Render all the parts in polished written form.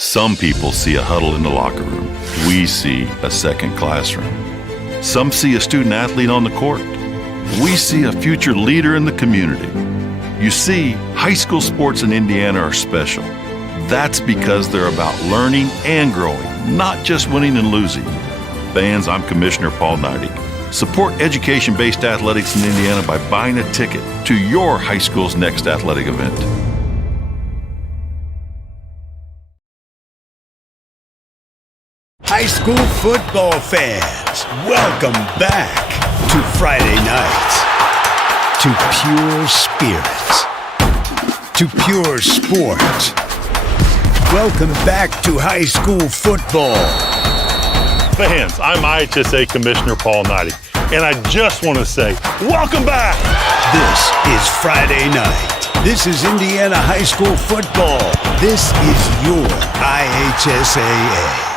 Some people see a huddle in the locker room. We see a second classroom. Some see a student athlete on the court. We see a future leader in the community. You see, high school sports in Indiana are special. That's because they're about learning and growing, not just winning and losing. Fans, I'm Commissioner Paul Neidig. Support education-based athletics in Indiana by buying a ticket to your high school's next athletic event. High school football fans, welcome back to Friday nights, to pure spirits, to pure sports. Welcome back to high school football. Fans, I'm IHSA Commissioner Paul Neidig, and I just want to say, welcome back! This is Friday night. This is Indiana high school football. This is your IHSAA.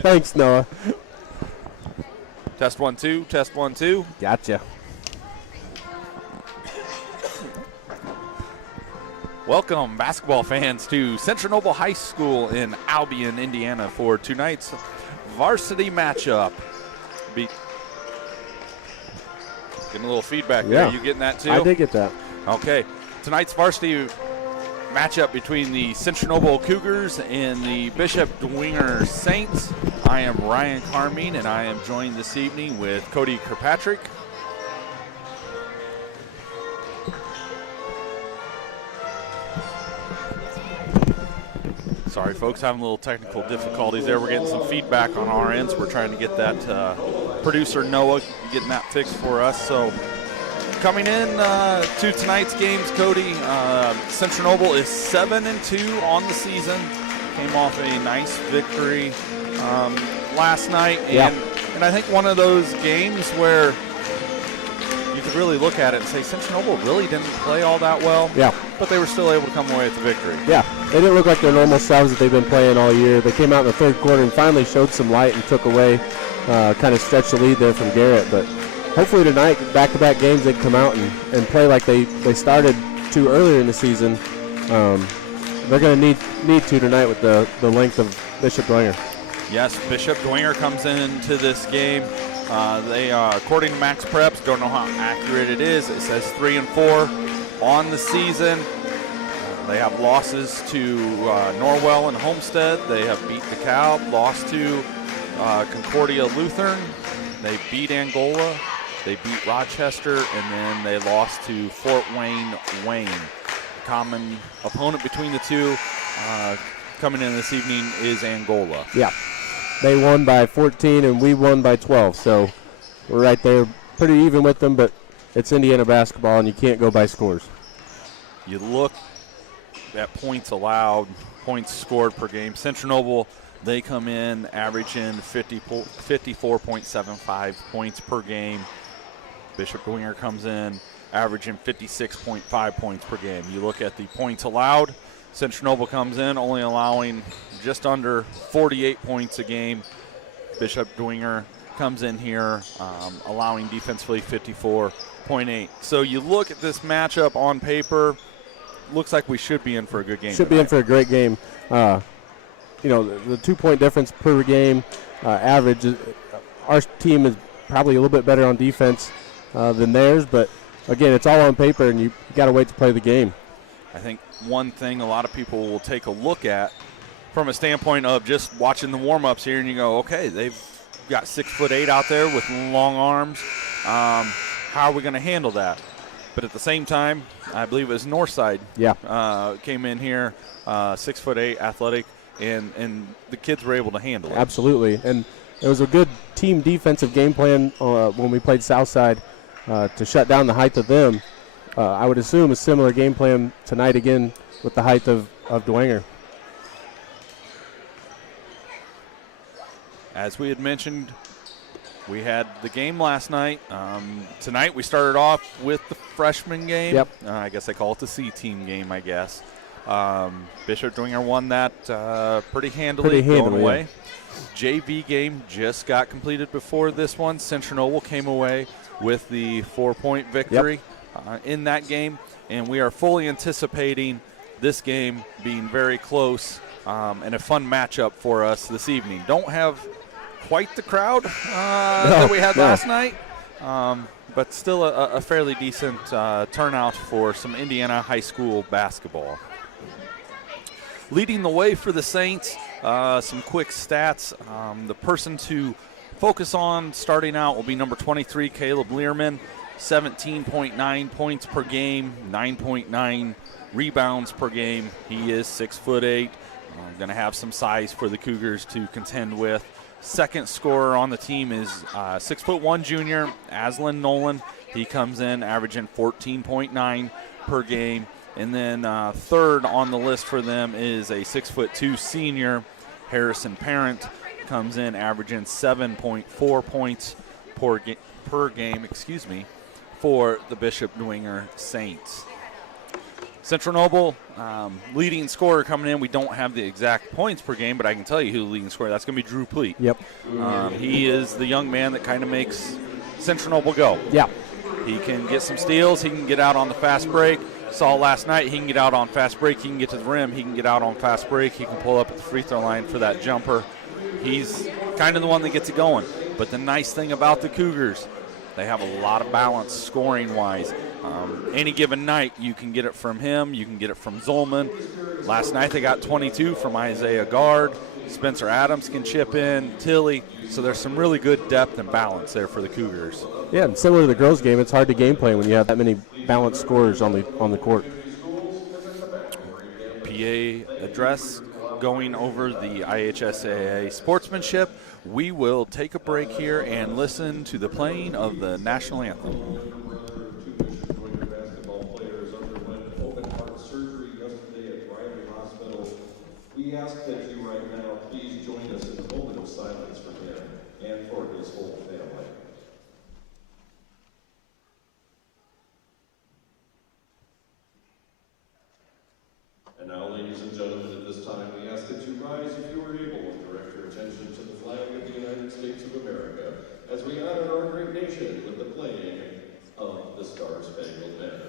Thanks, Noah. Test 1 2. Test 1 2. Gotcha. Welcome, basketball fans, to Central Noble High School in Albion, Indiana, for tonight's varsity matchup. Getting a little feedback there. You getting that too? I did get that. Okay. Tonight's varsity matchup between the Central Noble Cougars and the Bishop Dwenger Saints. I am Ryan Carmine, and I am joined this evening with Cody Kirkpatrick. Sorry, folks, having a little technical difficulties there. We're getting some feedback on our ends. We're trying to get that producer Noah getting that fixed for us. So coming in to tonight's games, Cody, Central Noble is 7-2 on the season. Came off a nice victory last night, and I think one of those games where you could really look at it and say Central Noble really didn't play all that well. Yeah. But they were still able to come away with the victory. Yeah, they didn't look like their normal selves that they've been playing all year. They came out in the third quarter and finally showed some light and took away, kind of stretched the lead there from Garrett. But hopefully tonight, back-to-back games, they can come out and play like they started to earlier in the season. They're going to need to tonight with the length of Bishop Dwenger. Yes, Bishop Dwenger comes into this game. They, according to Max Preps, don't know how accurate it is. It says 3-4 on the season. They have losses to Norwell and Homestead. They have beat DeKalb, lost to Concordia Lutheran. They beat Angola. They beat Rochester, and then they lost to Fort Wayne. The common opponent between the two coming in this evening is Angola. Yeah. They won by 14 and we won by 12, so we're right there pretty even with them, but it's Indiana basketball and you can't go by scores. You look at points allowed, points scored per game. Central Noble, they come in averaging 54.75 points per game. Bishop Dwenger comes in averaging 56.5 points per game. You look at the points allowed, Central Noble comes in only allowing just under 48 points a game. Bishop Dwenger comes in here allowing defensively 54.8. So you look at this matchup on paper, looks like we should be in for a good game. Should be in for a great game. The 2-point difference per game average, our team is probably a little bit better on defense than theirs, but again, it's all on paper and you got to wait to play the game. I think one thing a lot of people will take a look at from a standpoint of just watching the warm-ups here, and you go, okay, they've got 6'8" out there with long arms. How are we going to handle that? But at the same time, I believe it was Northside. Came in here, 6'8", athletic, and the kids were able to handle it. Absolutely, and it was a good team defensive game plan when we played Southside to shut down the height of them. I would assume a similar game plan tonight again with the height of Dwenger. As we had mentioned, we had the game last night. Tonight we started off with the freshman game. Yep. I guess they call it the C-team game, I guess. Bishop Dwenger won that pretty handily, going away. Yeah. JV game just got completed before this one. Central Noble came away with the 4-point victory in that game, and we are fully anticipating this game being very close and a fun matchup for us this evening. Don't have quite the crowd that we had last night, but still a fairly decent turnout for some Indiana high school basketball. Leading the way for the Saints, some quick stats. The person to focus on starting out will be number 23, Caleb Learman, 17.9 points per game, 9.9 rebounds per game. He is 6'8". Going to have some size for the Cougars to contend with. Second scorer on the team is 6'1" junior, Aslan Nolan. He comes in averaging 14.9 per game. And then third on the list for them is a 6'2" senior, Harrison Parent. Comes in averaging 7.4 points per game, for the Bishop Dwenger Saints. Central Noble, leading scorer coming in. We don't have the exact points per game, but I can tell you who the leading scorer. That's going to be Drew Pleat. Yep. He is the young man that kind of makes Central Noble go. Yeah. He can get some steals. He can get out on the fast break. Saw last night, he can get out on fast break. He can get to the rim. He can get out on fast break. He can pull up at the free throw line for that jumper. He's kind of the one that gets it going. But the nice thing about the Cougars, they have a lot of balance scoring-wise. Any given night, you can get it from him. You can get it from Zolman. Last night, they got 22 from Isaiah Gard. Spencer Adams can chip in, Tilly. So there's some really good depth and balance there for the Cougars. Yeah, and similar to the girls' game, it's hard to game plan when you have that many balanced scorers on the court. PA address going over the IHSAA sportsmanship. We will take a break here and listen to the playing of the national anthem. We ask that you right now please join us in a moment of silence for him and for his whole family. And now, ladies and gentlemen, at this time we ask that you rise if you are able and direct your attention to the flag of the United States of America as we honor our great nation with the playing of the Star-Spangled Banner.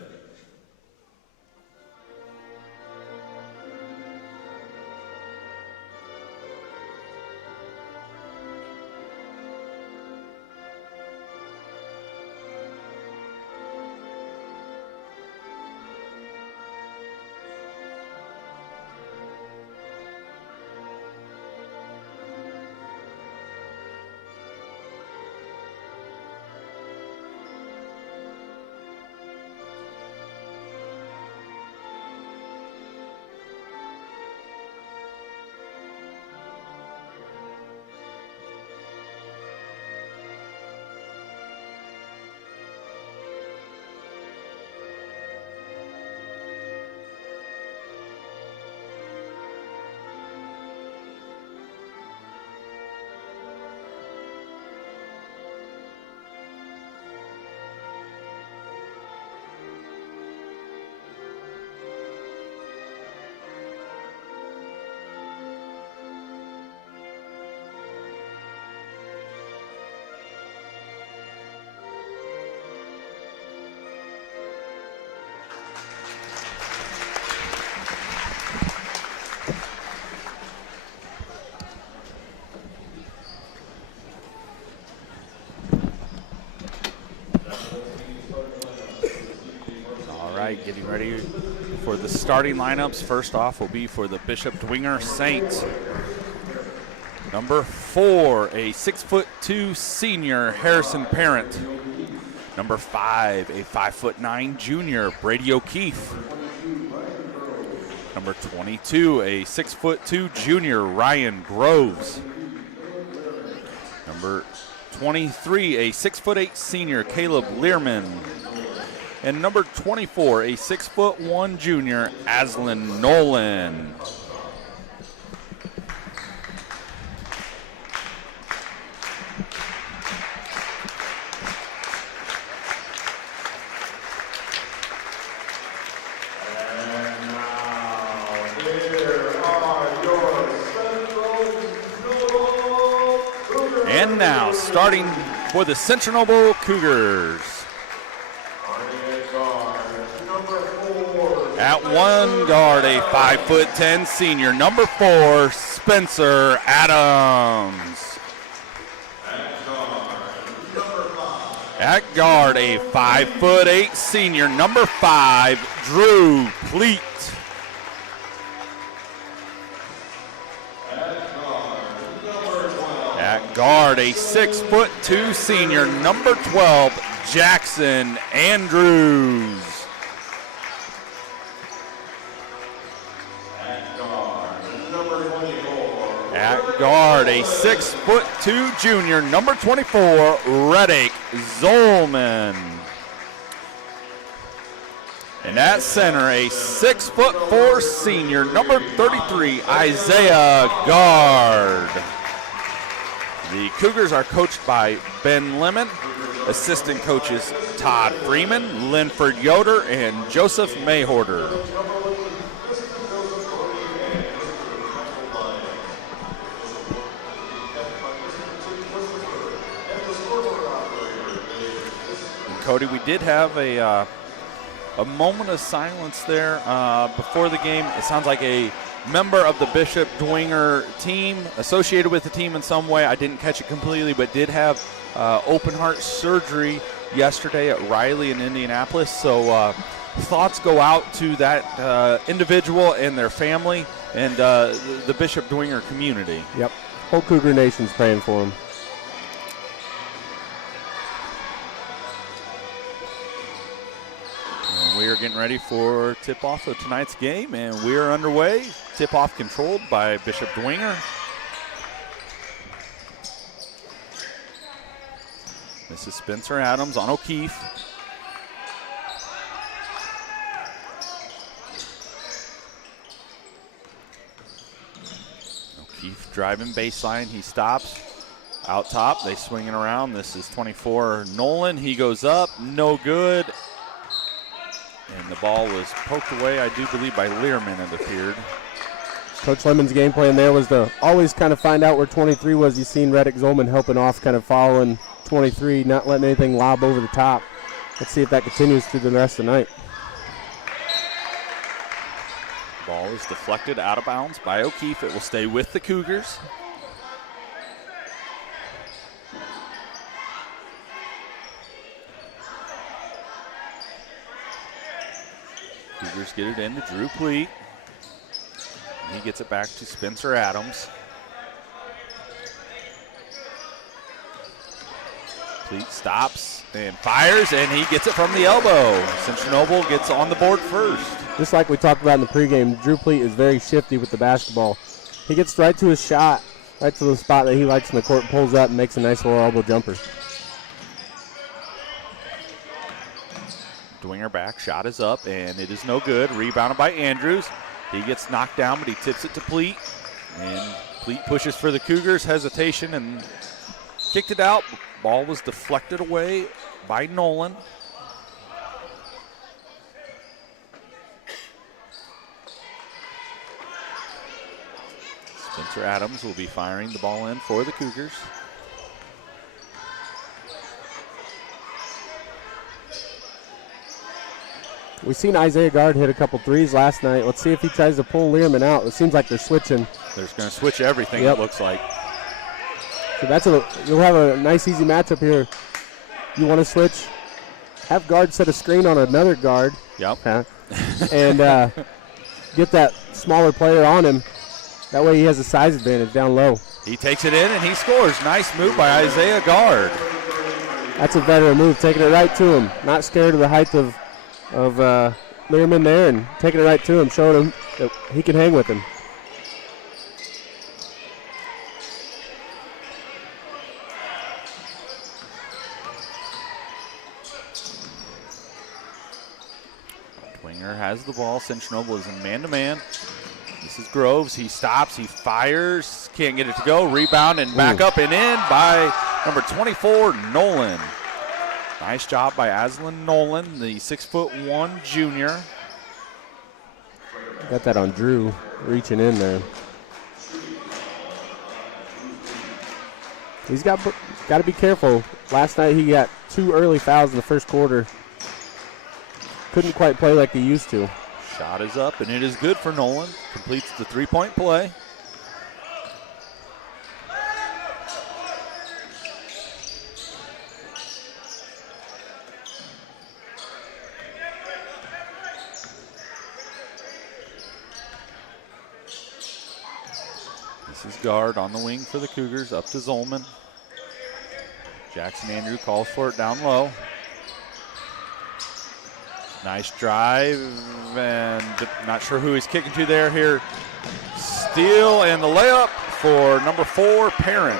Getting ready for the starting lineups. First off will be for the Bishop Dwenger Saints. Number 4, a 6'2" senior, Harrison Parent. Number 5, a 5'9" junior, Brady O'Keefe. Number 22, a 6'2" junior, Ryan Groves. Number 23, a 6'8" senior, Caleb Learman. And number 24, a 6'1" junior, Aslan Nolan. And now, starting for the Central Noble Cougars. At one guard, a 5'10" senior, number 4, Spencer Adams. At guard, a 5'8" senior, number 5, Drew Pleat. At guard, a 6'2" senior, number 12, Jackson Andrews. At guard, a 6'2" junior, number 24, Reddick Zolman. And at center, a 6'4" senior, number 33, Isaiah Gard. The Cougars are coached by Ben Lemon. assistant coaches Todd Freeman, Linford Yoder, and Joseph Mawhorter. And Cody, we did have a moment of silence there before the game. It sounds like a member of the Bishop Dwenger team, associated with the team in some way. I didn't catch it completely, but did have open heart surgery yesterday at Riley in Indianapolis. So thoughts go out to that individual and their family and the Bishop Dwenger community. Yep. Whole Cougar Nation's praying for him. We are getting ready for tip-off of tonight's game, and we are underway. Tip-off controlled by Bishop Dwenger. This is Spencer Adams on O'Keefe. O'Keefe driving baseline. He stops. Out top, they swing it around. This is 24 Nolan. He goes up, no good. And the ball was poked away, I do believe, by Learman, it appeared. Coach Lemon's game plan there was to always kind of find out where 23 was. You've seen Reddick Zolman helping off, kind of following 23, not letting anything lob over the top. Let's see if that continues through the rest of the night. Ball is deflected out of bounds by O'Keefe. It will stay with the Cougars. Cougars get it into Drew Pleat. He gets it back to Spencer Adams. Pleat stops and fires, and he gets it from the elbow. Central Noble gets on the board first. Just like we talked about in the pregame, Drew Pleat is very shifty with the basketball. He gets right to his shot, right to the spot that he likes in the court, pulls up and makes a nice little elbow jumper. Dwenger back, shot is up, and it is no good. Rebounded by Andrews. He gets knocked down, but he tips it to Pleat. And Pleat pushes for the Cougars. Hesitation and kicked it out. Ball was deflected away by Nolan. Spencer Adams will be firing the ball in for the Cougars. We've seen Isaiah Guard hit a couple threes last night. Let's see if he tries to pull Learman out. It seems like they're switching. They're going to switch everything, It looks like. So you'll have a nice, easy matchup here. You want to switch, have Guard set a screen on another guard. Yep. And get that smaller player on him. That way he has a size advantage down low. He takes it in and he scores. Nice move by Isaiah Guard. That's a veteran move, taking it right to him. Not scared of the height of Learman there and taking it right to him, showing him that he can hang with him. Dwenger has the ball. Central Noble is in man-to-man. This is Groves. He stops. He fires. Can't get it to go. Rebound and back up and in by number 24, Nolan. Nice job by Aslan Nolan, the 6'1" junior. Got that on Drew, reaching in there. He's got to be careful. Last night he got 2 early fouls in the first quarter. Couldn't quite play like he used to. Shot is up, and it is good for Nolan. Completes the three-point play. This is Guard on the wing for the Cougars, up to Zolman. Jackson Andrew calls for it down low. Nice drive, and not sure who he's kicking to there here. Steal and the layup for number 4, Parent.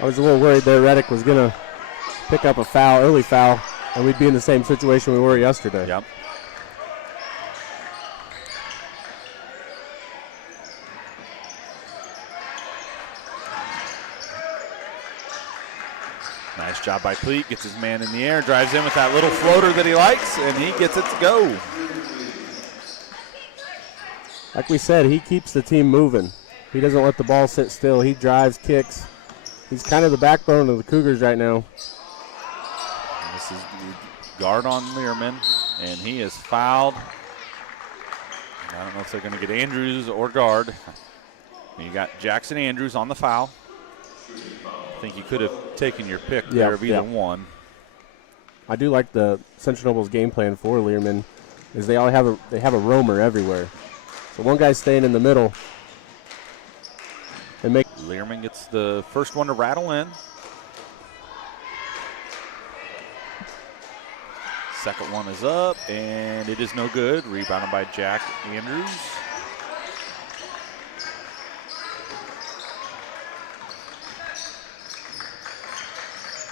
I was a little worried there Reddick was going to pick up a foul, early foul, and we'd be in the same situation we were yesterday. Yep. Nice job by Pleat. Gets his man in the air, drives in with that little floater that he likes, and he gets it to go. Like we said, he keeps the team moving. He doesn't let the ball sit still. He drives, kicks. He's kind of the backbone of the Cougars right now. This is guard on Learman, and he is fouled. I don't know if they're going to get Andrews or guard. You got Jackson Andrews on the foul. I think you could have taken your pick there of either one. I do like the Central Noble's game plan for Learman, is they have a roamer everywhere. So one guy's staying in the middle. And Learman gets the first one to rattle in. Second one is up, and it is no good. Rebounded by Jack Andrews.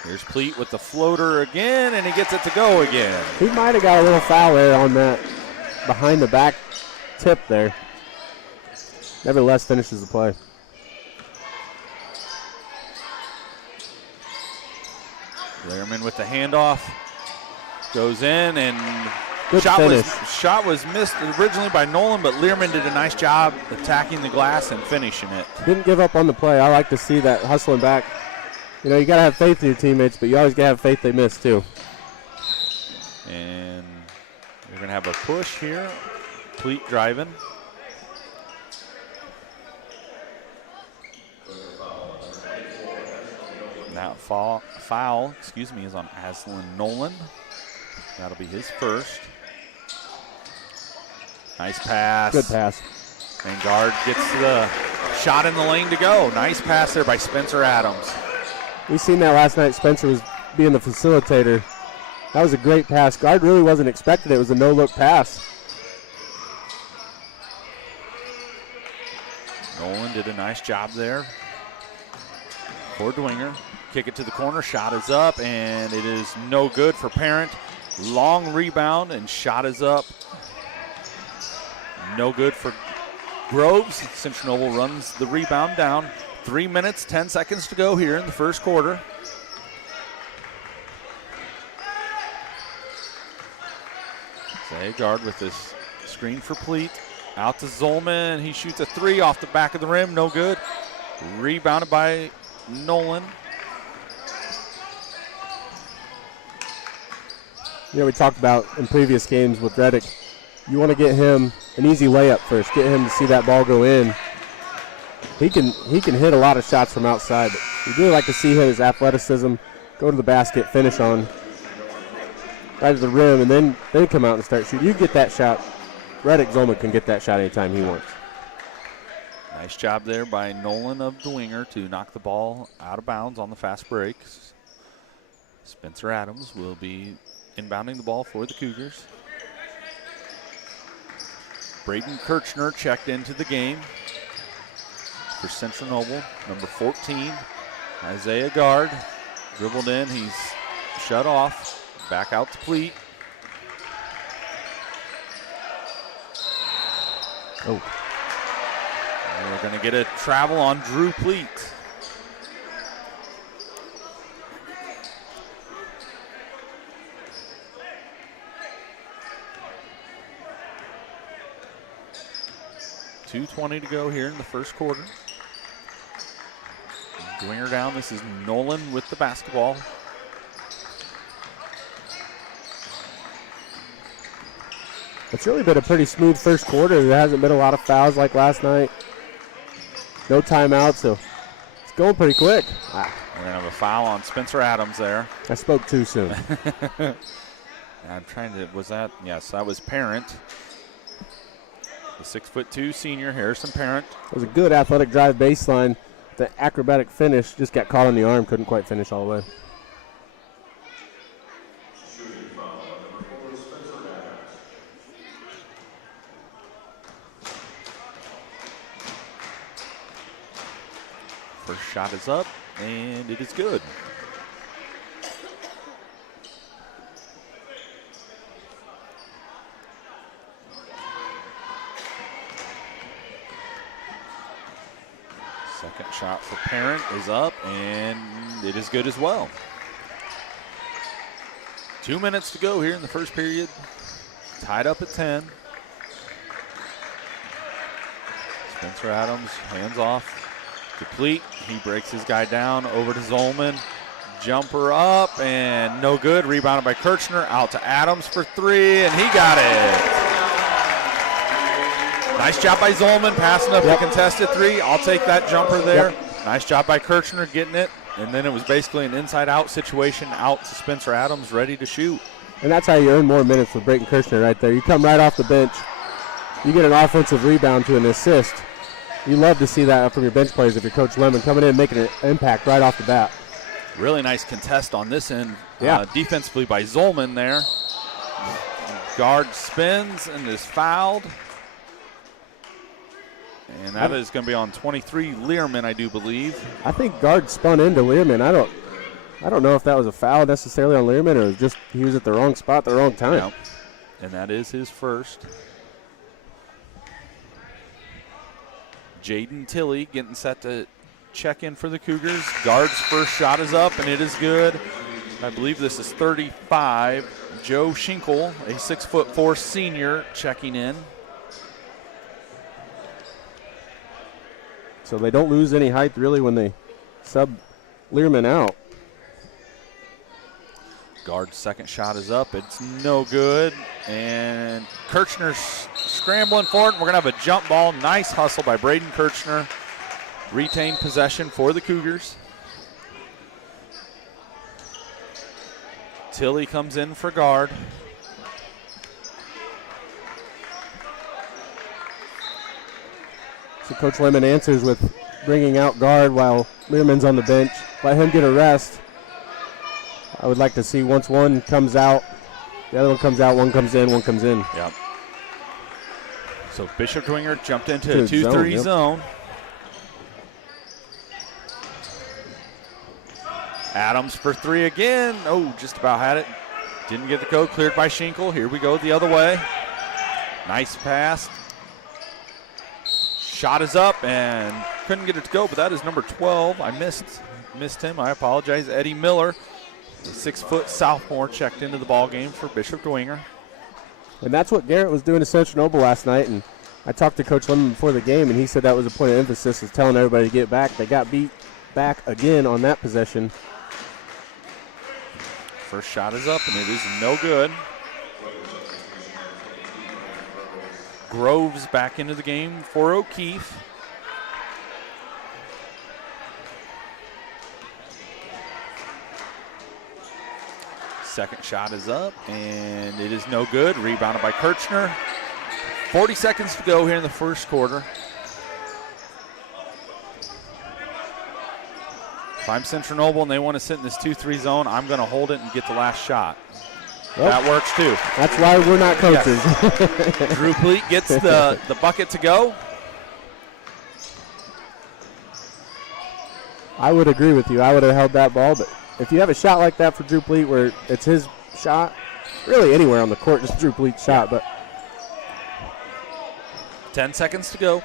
Here's Pleat with the floater again, and he gets it to go again. He might have got a little foul there on that behind the back tip there. Nevertheless, finishes the play. Learman with the handoff. Goes in, and Good shot was missed originally by Nolan, but Learman did a nice job attacking the glass and finishing it. Didn't give up on the play. I like to see that hustling back. You know, you got to have faith in your teammates, but you always got to have faith they miss too. And we're going to have a push here. Pleat driving. That foul, is on Aslan Nolan. That'll be his first. Nice pass. Good pass. And guard gets the shot in the lane to go. Nice pass there by Spencer Adams. We seen that last night. Spencer was being the facilitator. That was a great pass. Guard really wasn't expecting it. It was a no-look pass. Nolan did a nice job there for Dwenger. Kick it to the corner. Shot is up, and it is no good for Parent. Long rebound, and shot is up. No good for Groves. Central Noble runs the rebound down. 3 minutes, 10 seconds to go here in the first quarter. Guard with this screen for Pleat. Out to Zolman. He shoots a three off the back of the rim. No good. Rebounded by Nolan. You know, we talked about in previous games with Reddick, you want to get him an easy layup first, get him to see that ball go in. He can hit a lot of shots from outside, but we really like to see his athleticism, go to the basket, finish on right at the rim, and then come out and start shooting. You get that shot. Reddick Zolman can get that shot anytime he wants. Nice job there by Nolan of Dwenger to knock the ball out of bounds on the fast break. Spencer Adams will be inbounding the ball for the Cougars. Braden Kirchner checked into the game for Central Noble, number 14. Isaiah Guard dribbled in. He's shut off. Back out to Pleat. Oh. And we're going to get a travel on Drew Pleat. .220 to go here in the first quarter. Dwenger down. This is Nolan with the basketball. It's really been a pretty smooth first quarter. There hasn't been a lot of fouls like last night. No timeout, so it's going pretty quick. We're going to have a foul on Spencer Adams there. I spoke too soon. I'm trying to, was that? Yes, that was Parent. The 6'2" senior, Harrison Parent. It was a good athletic drive baseline. The acrobatic finish just got caught on the arm, couldn't quite finish all the way. First shot is up, and it is good. Second shot for Parent is up, and it is good as well. 2 minutes to go here in the first period. Tied up at 10. Spencer Adams, hands off. Complete. He breaks his guy down. Over to Zolman. Jumper up and no good. Rebounded by Kirchner. Out to Adams for three, and he got it. Nice job by Zolman passing up the contested three. I'll take that jumper there. Nice job by Kirchner getting it. And then it was basically an inside-out situation, out to Spencer Adams, ready to shoot. And that's how you earn more minutes with Brayton Kirchner right there. You come right off the bench. You get an offensive rebound to an assist. You love to see that from your bench players if you're Coach Lemon coming in and making an impact right off the bat. Really nice contest on this end. Defensively by Zolman there. Guard spins and is fouled. And that is going to be on 23, Learman, I do believe. I think guard spun into Learman. I don't know if that was a foul necessarily on Learman or just he was at the wrong spot at the wrong time. Yep. And that is his first. Jaden Tilley getting set to check in for the Cougars. Guard's first shot is up, and it is good. I believe this is 35. Joe Schinkel, a 6'4" senior, checking in. So they don't lose any height really when they sub Learman out. Guard's second shot is up. It's no good. And Kirchner's scrambling for it. We're going to have a jump ball. Nice hustle by Braden Kirchner. Retained possession for the Cougars. Tilley comes in for guard. So Coach Lemon answers with bringing out guard while Learman's on the bench. Let him get a rest. I would like to see once one comes out, the other one comes out, one comes in, one comes in. Yep. So Bishop Dwenger jumped into a 2-3 zone. Adams for three again. Oh, just about had it. Didn't get the go. Cleared by Schinkel. Here we go the other way. Nice pass. Shot is up and couldn't get it to go, but that is number 12. I missed him. I apologize. Eddie Miller, the 6-foot sophomore, checked into the ball game for Bishop Dwenger. And that's what Garrett was doing to Central Noble last night. And I talked to Coach Lemon before the game, and he said that was a point of emphasis, is telling everybody to get back. They got beat back again on that possession. First shot is up, and it is no good. Groves back into the game for O'Keefe. Second shot is up, and it is no good. Rebounded by Kirchner. 40 seconds to go here in the first quarter. If I'm Central Noble and they want to sit in this 2-3 zone, I'm going to hold it and get the last shot. Well, that works too. That's why we're not coaches. Yes. Drew Pleat gets the bucket to go. I would agree with you. I would have held that ball, but if you have a shot like that for Drew Pleat where it's his shot, really anywhere on the court, just Drew Pleat's shot. But 10 seconds to go.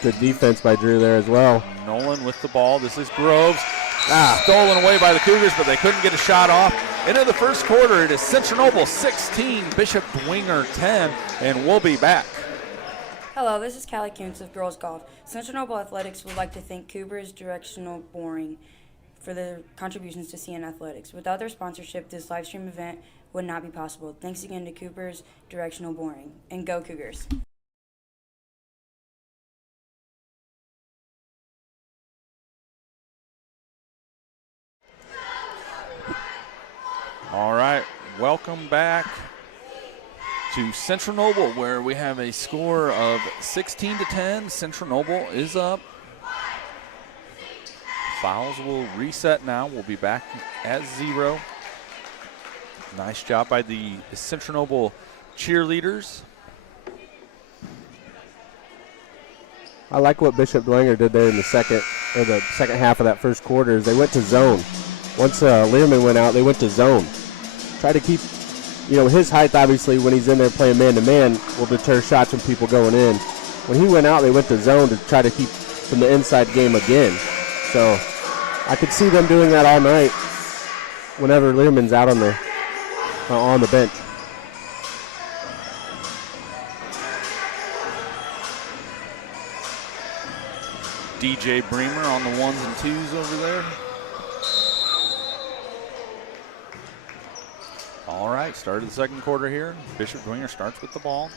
Good defense by Drew there as well. Nolan with the ball. This is Groves. Stolen away by the Cougars, but they couldn't get a shot off. Into the first quarter, it is Central Noble 16, Bishop Dwenger 10, and we'll be back. Hello, this is Callie Kuntz of Girls Golf. Central Noble Athletics would like to thank Cougars Directional Boring for their contributions to CN Athletics. Without their sponsorship, this live stream event would not be possible. Thanks again to Cougars Directional Boring, and go Cougars. All right, welcome back to Central Noble, where we have a score of 16-10. Central Noble is up. Fouls will reset now. We'll be back at 0. Nice job by the Central Noble cheerleaders. I like what Bishop Dwenger did there in the second half of that first quarter. Is they went to zone. Once Learman went out, they went to zone. Try to keep, his height obviously when he's in there playing man-to-man will deter shots from people going in. When he went out, they went to zone to try to keep from the inside game again. So I could see them doing that all night whenever Learman's out on the bench. DJ Remer on the 1s and 2s over there. All right, start of the second quarter here. Bishop Dwenger starts with the ball.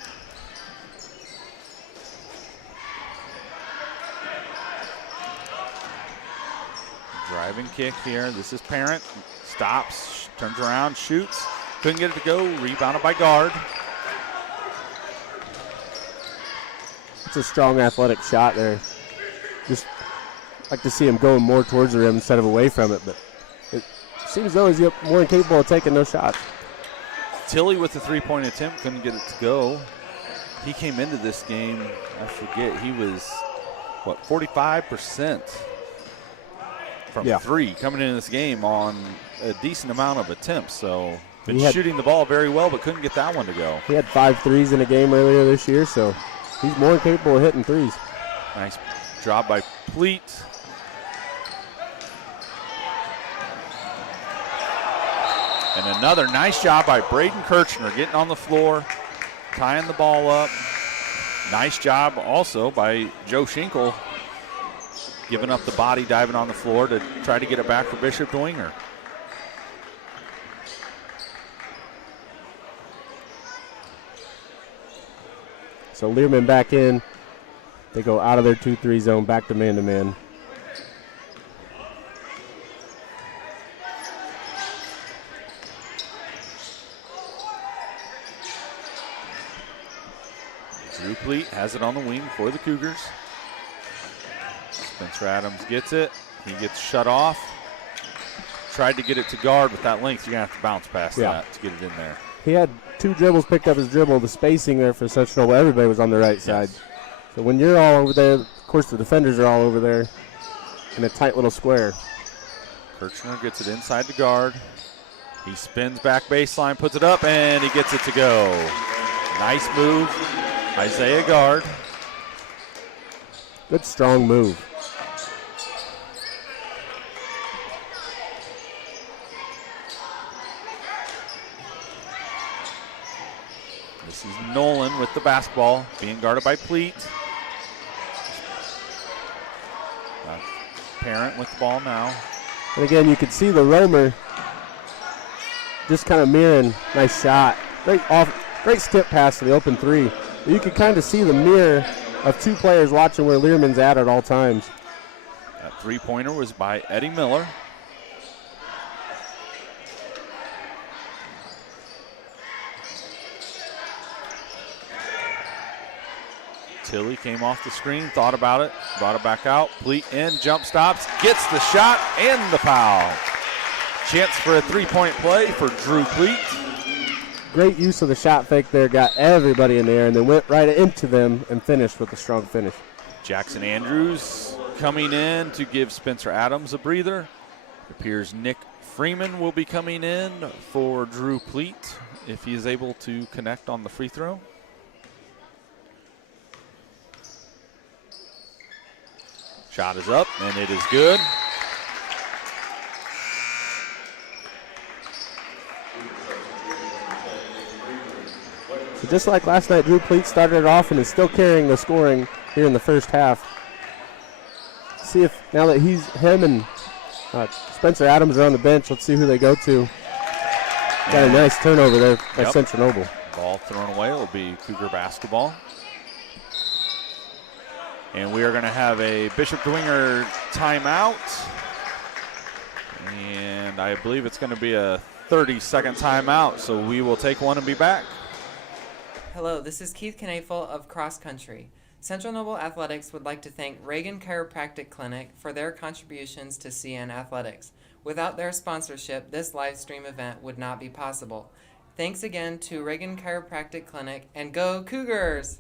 Driving kick here. This is Parent. Stops, turns around, shoots. Couldn't get it to go. Rebounded by guard. It's a strong athletic shot there. Just like to see him going more towards the rim instead of away from it, but it seems though he's more than capable of taking those shots. Tilly with the three-point attempt, couldn't get it to go. He came into this game, I forget, he was, 45% from three coming into this game on a decent amount of attempts. So been shooting the ball very well, but couldn't get that one to go. He had 5 threes in a game earlier this year, so he's more than capable of hitting threes. Nice job by Pleat. And another nice job by Braden Kirchner getting on the floor, tying the ball up. Nice job also by Joe Schinkel giving up the body, diving on the floor to try to get it back for Bishop Dwenger. So Learman back in. They go out of their 2-3 zone, back to man-to-man. Drew Pleat has it on the wing for the Cougars. Spencer Adams gets it. He gets shut off. Tried to get it to guard with that length. You're going to have to bounce past that to get it in there. He had 2 dribbles, picked up his dribble. The spacing there for Central, everybody was on the right side. So when you're all over there, of course the defenders are all over there in a tight little square. Kirchner gets it inside the guard. He spins back baseline, puts it up, and he gets it to go. Nice move, Isaiah Guard. Good strong move. This is Nolan with the basketball, being guarded by Pleat. Parent with the ball now. And again, you can see the roamer just kind of mirroring. Nice shot. Great skip pass to the open 3. You can kind of see the mirror of 2 players watching where Learman's at all times. That three-pointer was by Eddie Miller. Tilly came off the screen, thought about it, brought it back out. Pleat in, jump stops, gets the shot and the foul. Chance for a 3-point play for Drew Pleat. Great use of the shot fake there, got everybody in there, and then went right into them and finished with a strong finish. Jackson Andrews coming in to give Spencer Adams a breather. It appears Nick Freeman will be coming in for Drew Pleat if he is able to connect on the free throw. Shot is up, and it is good. So just like last night, Drew Pleat started it off and is still carrying the scoring here in the first half. See if now that him and Spencer Adams are on the bench, let's see who they go to. Got a nice turnover there by Central Noble. Ball thrown away. It'll be Cougar basketball. And we are going to have a Bishop Dwenger timeout. And I believe it's going to be a 30-second timeout, so we will take one and be back. Hello, this is Keith Knafel of Cross Country. Central Noble Athletics would like to thank Ragan Chiropractic Clinic for their contributions to CN Athletics. Without their sponsorship, this live stream event would not be possible. Thanks again to Ragan Chiropractic Clinic, and go Cougars!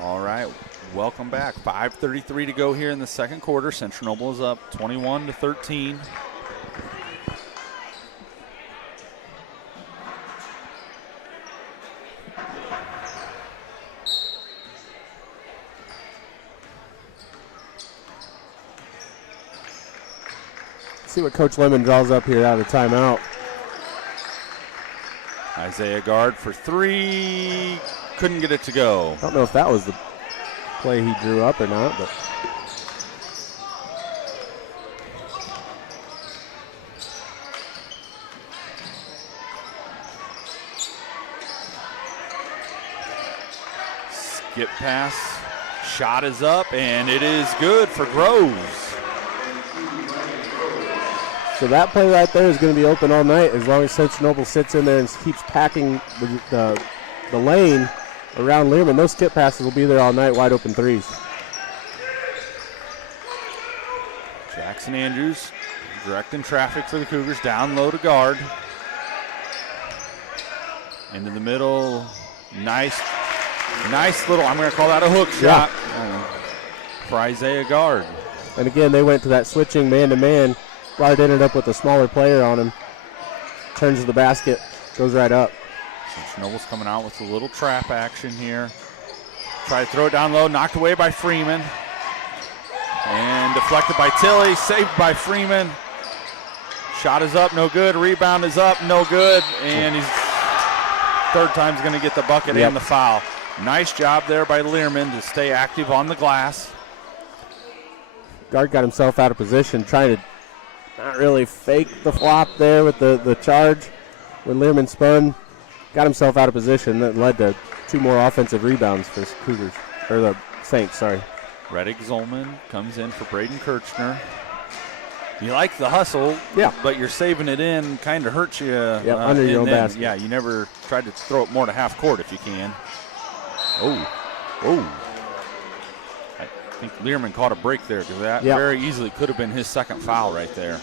All right, Welcome back. 5:33 to go here in the second quarter. Central Noble is up 21-13. See what Coach Lemon draws up here out of the timeout. Isaiah Guard for three. Couldn't get it to go. I don't know if that was the play he drew up or not, but skip pass. Shot is up, and it is good for Groves. so that play right there is going to be open all night as long as Central Noble sits in there and keeps packing the lane around Learman. Those skip passes will be there all night, wide open threes. Jackson Andrews directing traffic for the Cougars. Down low to Guard. Into the middle. Nice little, I'm going to call that a hook shot for Isaiah Guard. And again, they went to that switching man-to-man. Guard ended up with a smaller player on him. Turns to the basket, goes right up. Central Noble's coming out with a little trap action here. Try to throw it down low, knocked away by Freeman. And deflected by Tilley, saved by Freeman. Shot is up, no good. Rebound is up, no good. And he's third time's going to get the bucket and the foul. Nice job there by Learman to stay active on the glass. Guard got himself out of position, trying to not really fake the flop there with the charge. When Learman spun, got himself out of position. That led to two more offensive rebounds for Cougars, or the Saints, sorry. Reddick Zolman comes in for Braden Kirchner. You like the hustle, but you're saving it in, kind of hurts you. Under your own basket. Yeah, you never tried to throw it more to half court if you can. I think Learman caught a break there because that very easily could have been his second foul right there.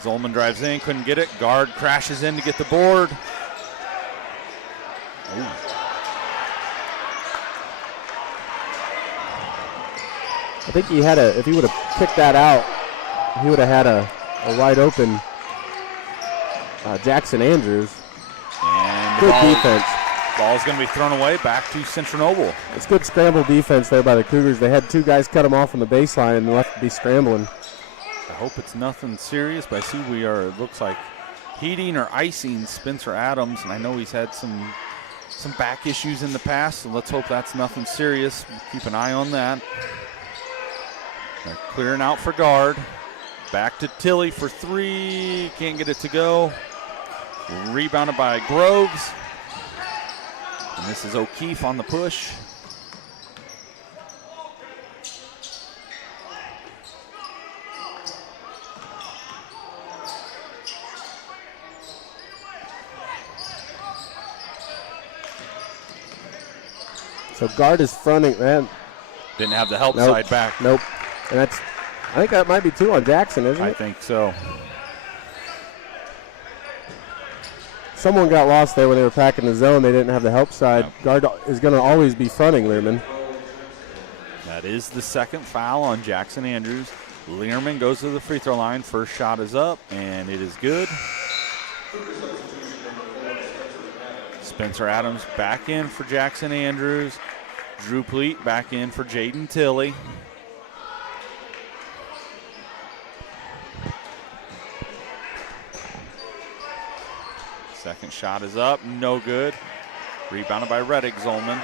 Zolman drives in, couldn't get it. Guard crashes in to get the board. I think he had if he would have kicked that out, he would have had a wide open Jackson Andrews. And good defense. Ball's going to be thrown away back to Central Noble. It's good scramble defense there by the Cougars. They had two guys cut them off on the baseline and left to be scrambling. I hope it's nothing serious, but I see it looks like heating or icing Spencer Adams, and I know he's had some back issues in the past, so let's hope that's nothing serious. We'll keep an eye on that. They're clearing out for Guard. Back to Tilley for three. Can't get it to go. Rebounded by Groves. And this is O'Keefe on the push. So Guard is fronting that. Didn't have the help side back. Nope. And I think that might be two on Jackson, isn't it? I think so. Someone got lost there when they were packing the zone. They didn't have the help side. Yep. Guard is going to always be fronting Learman. That is the second foul on Jackson Andrews. Learman goes to the free throw line. First shot is up, and it is good. Spencer Adams back in for Jackson Andrews. Drew Pleat back in for Jaden Tilley. Second shot is up, no good. Rebounded by Reddick Zolman.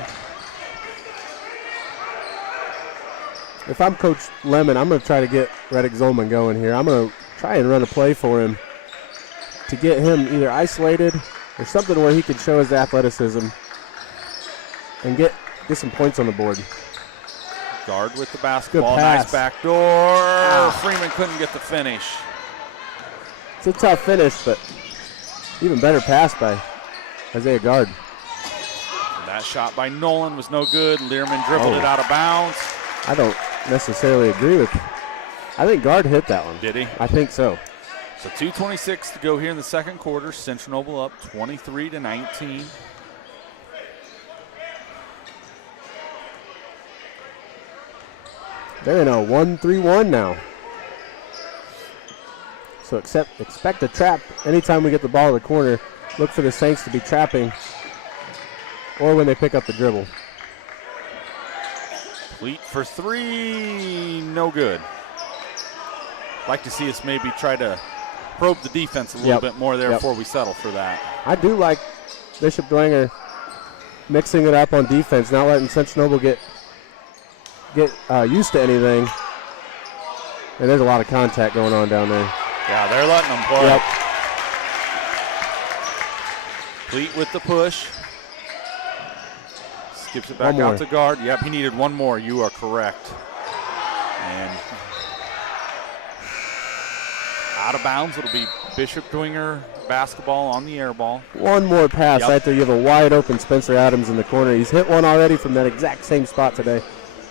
If I'm Coach Lemon, I'm going to try to get Reddick Zolman going here. I'm going to try and run a play for him to get him either isolated or something where he can show his athleticism and get some points on the board. Guard with the basketball, nice back door. Freeman couldn't get the finish. It's a tough finish, but even better pass by Isaiah Guard. That shot by Nolan was no good. Learman dribbled it out of bounds. I don't necessarily agree with. I think Guard hit that one. Did he? I think so. So 2:26 to go here in the second quarter. Central Noble up 23-19. They're in a 1-3-1 now. So expect a trap anytime we get the ball in the corner. Look for the Saints to be trapping or when they pick up the dribble. Fleet for three, no good. Like to see us maybe try to probe the defense a little bit more there before we settle for that. I do like Bishop Dwenger mixing it up on defense, not letting Central Noble get used to anything. And there's a lot of contact going on down there. Yeah, they're letting them play. Yep. Fleet with the push. Skips it back out to guard. Yep, he needed one more. You are correct. And out of bounds. It'll be Bishop Dwenger basketball on the air ball. One more pass right there. You have a wide open Spencer Adams in the corner. He's hit one already from that exact same spot today.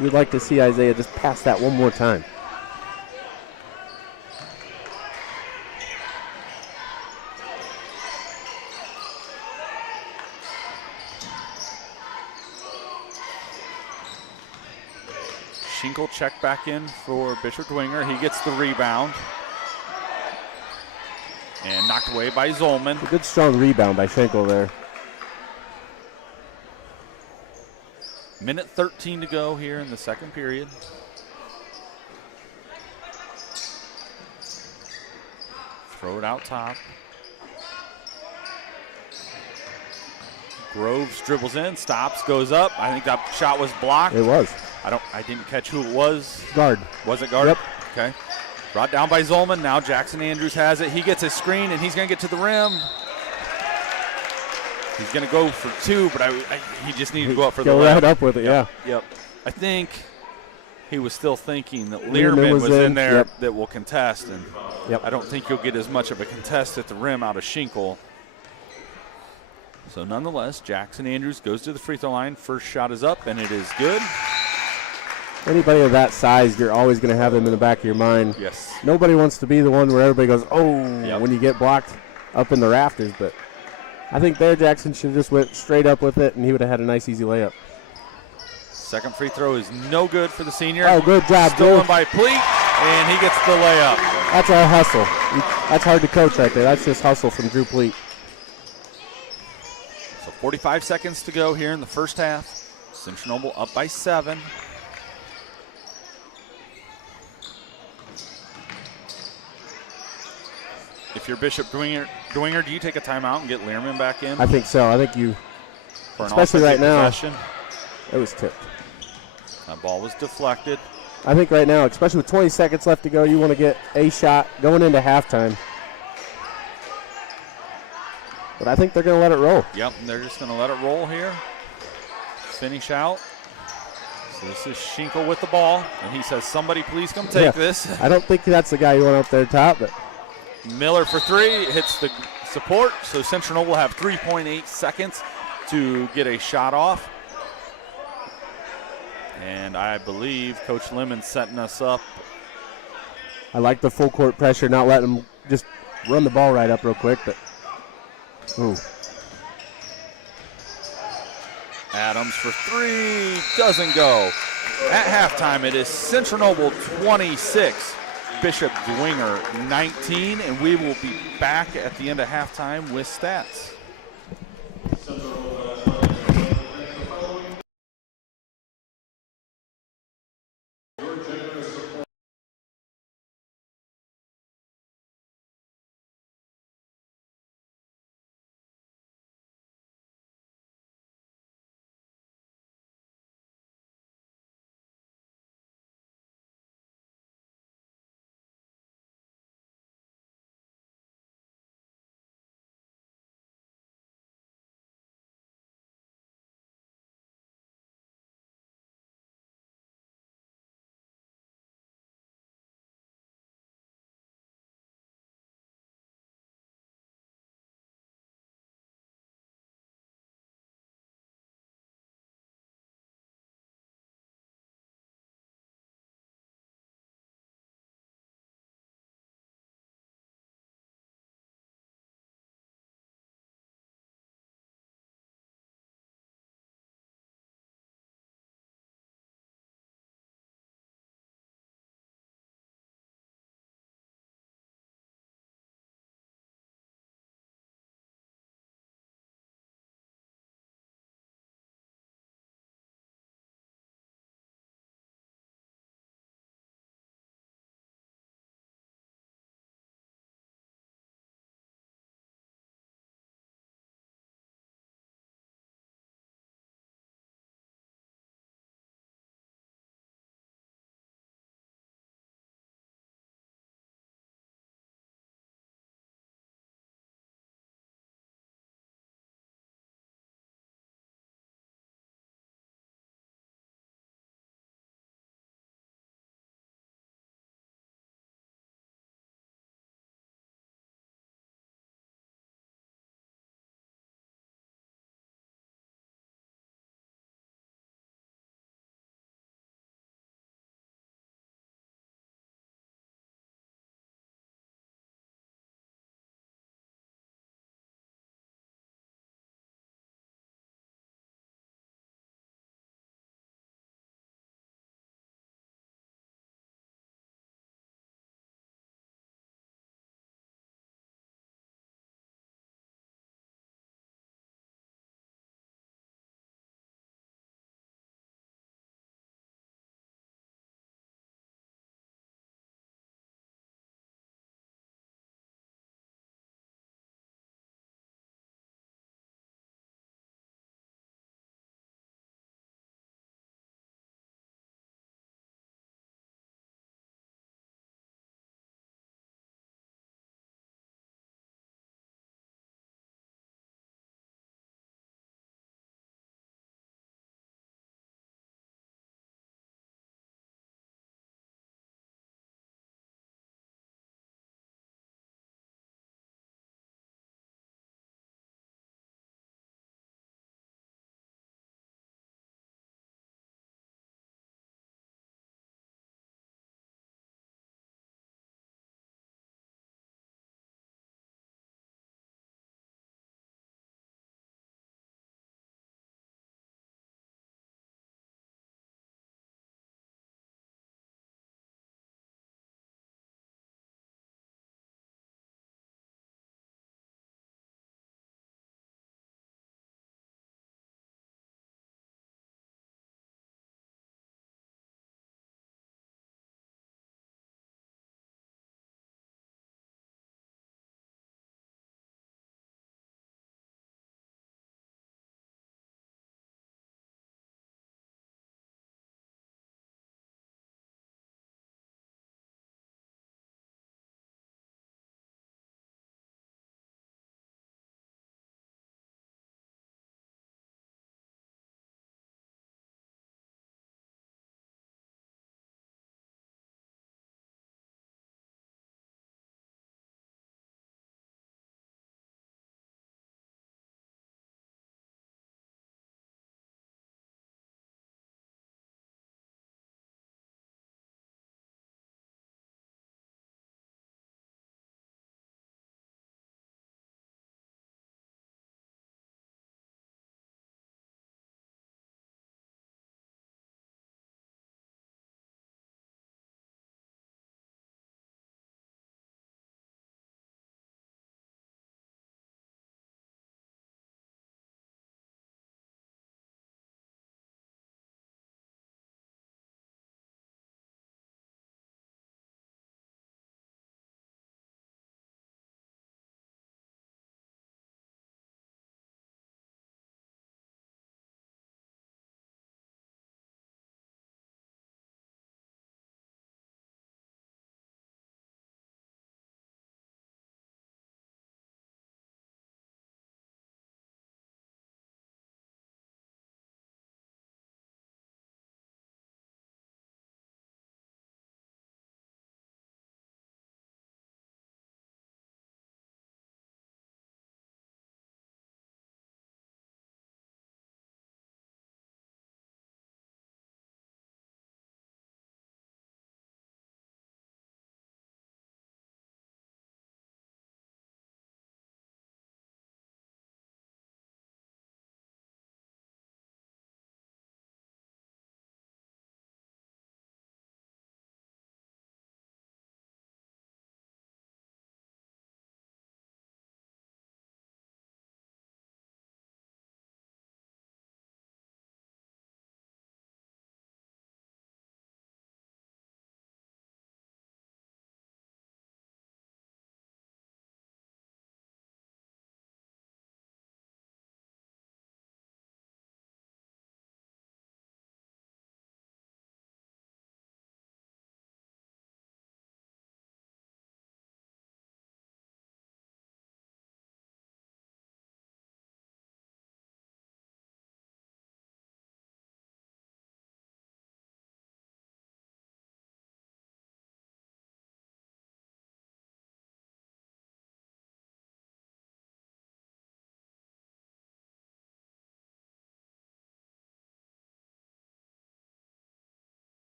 We'd like to see Isaiah just pass that one more time. Schinkel check back in for Bishop Dwenger. He gets the rebound. And knocked away by Zolman. A good strong rebound by Schinkel there. Minute 13 to go here in the second period. Throw it out top. Groves dribbles in, stops, goes up. I think that shot was blocked. It was. I didn't catch who it was. Guard. Was it guard? Yep. Okay. Brought down by Zolman. Now Jackson Andrews has it. He gets a screen, and he's going to get to the rim. He's going to go for two, but he just needed to go up for the layup. Go right up with it, Yep. I think he was still thinking that Learman was in there that will contest, and I don't think you'll get as much of a contest at the rim out of Schinkel. So nonetheless, Jackson Andrews goes to the free throw line. First shot is up, and it is good. Anybody of that size, you're always going to have them in the back of your mind. Yes. Nobody wants to be the one where everybody goes, when you get blocked up in the rafters. But I think there Jackson should have just went straight up with it, and he would have had a nice, easy layup. Second free throw is no good for the senior. Oh, good job, Stolen by Pleat, and he gets the layup. That's all hustle. That's hard to coach right there. That's just hustle from Drew Pleat. So 45 seconds to go here in the first half. Central Noble up by 7. If you're Bishop Dwenger, do you take a timeout and get Learman back in? I think so. I think you, for especially right now, possession? It was tipped. That ball was deflected. I think right now, especially with 20 seconds left to go, you want to get a shot going into halftime. But I think they're going to let it roll. Yep, they're just going to let it roll here. Finish out. So this is Schinkel with the ball, and he says, somebody please come take this. I don't think that's the guy you want up there top, but Miller for three, hits the support, so Central Noble will have 3.8 seconds to get a shot off. And I believe Coach Lemon setting us up. I like the full court pressure, not letting them just run the ball right up real quick. But Adams for three, doesn't go. At halftime, it is Central Noble 26, Bishop Dwenger 19, and we will be back at the end of halftime with stats.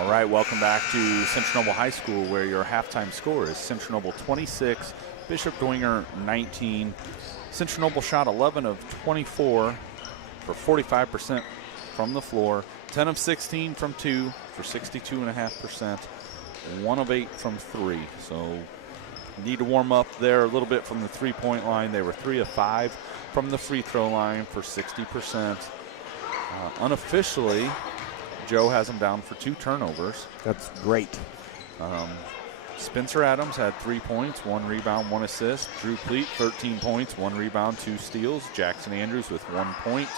All right, welcome back to Central Noble High School, where your halftime score is Central Noble 26, Bishop Dwenger 19. Central Noble shot 11 of 24 for 45% from the floor, 10 of 16 from 2 for 62.5%, 1 of 8 from 3. So need to warm up there a little bit from the three-point line. They were 3 of 5 from the free throw line for 60%. Unofficially, Joe has them down for 2 turnovers. That's great. Spencer Adams had 3 points, 1 rebound, 1 assist. Drew Pleat, 13 points, 1 rebound, 2 steals. Jackson Andrews with 1 point,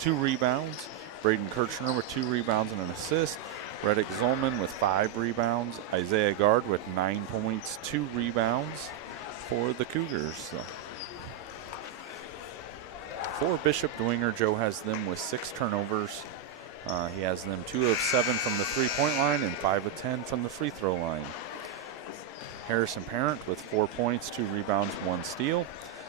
2 rebounds. Braden Kirchner with 2 rebounds and an assist. Reddick Zolman with 5 rebounds. Isaiah Gard with 9 points, 2 rebounds for the Cougars. So for Bishop Dwenger, Joe has them with 6 turnovers. He has them 2 of 7 from the three-point line and 5 of 10 from the free throw line. Harrison Parent with 4 points, 2 rebounds, 1 steal.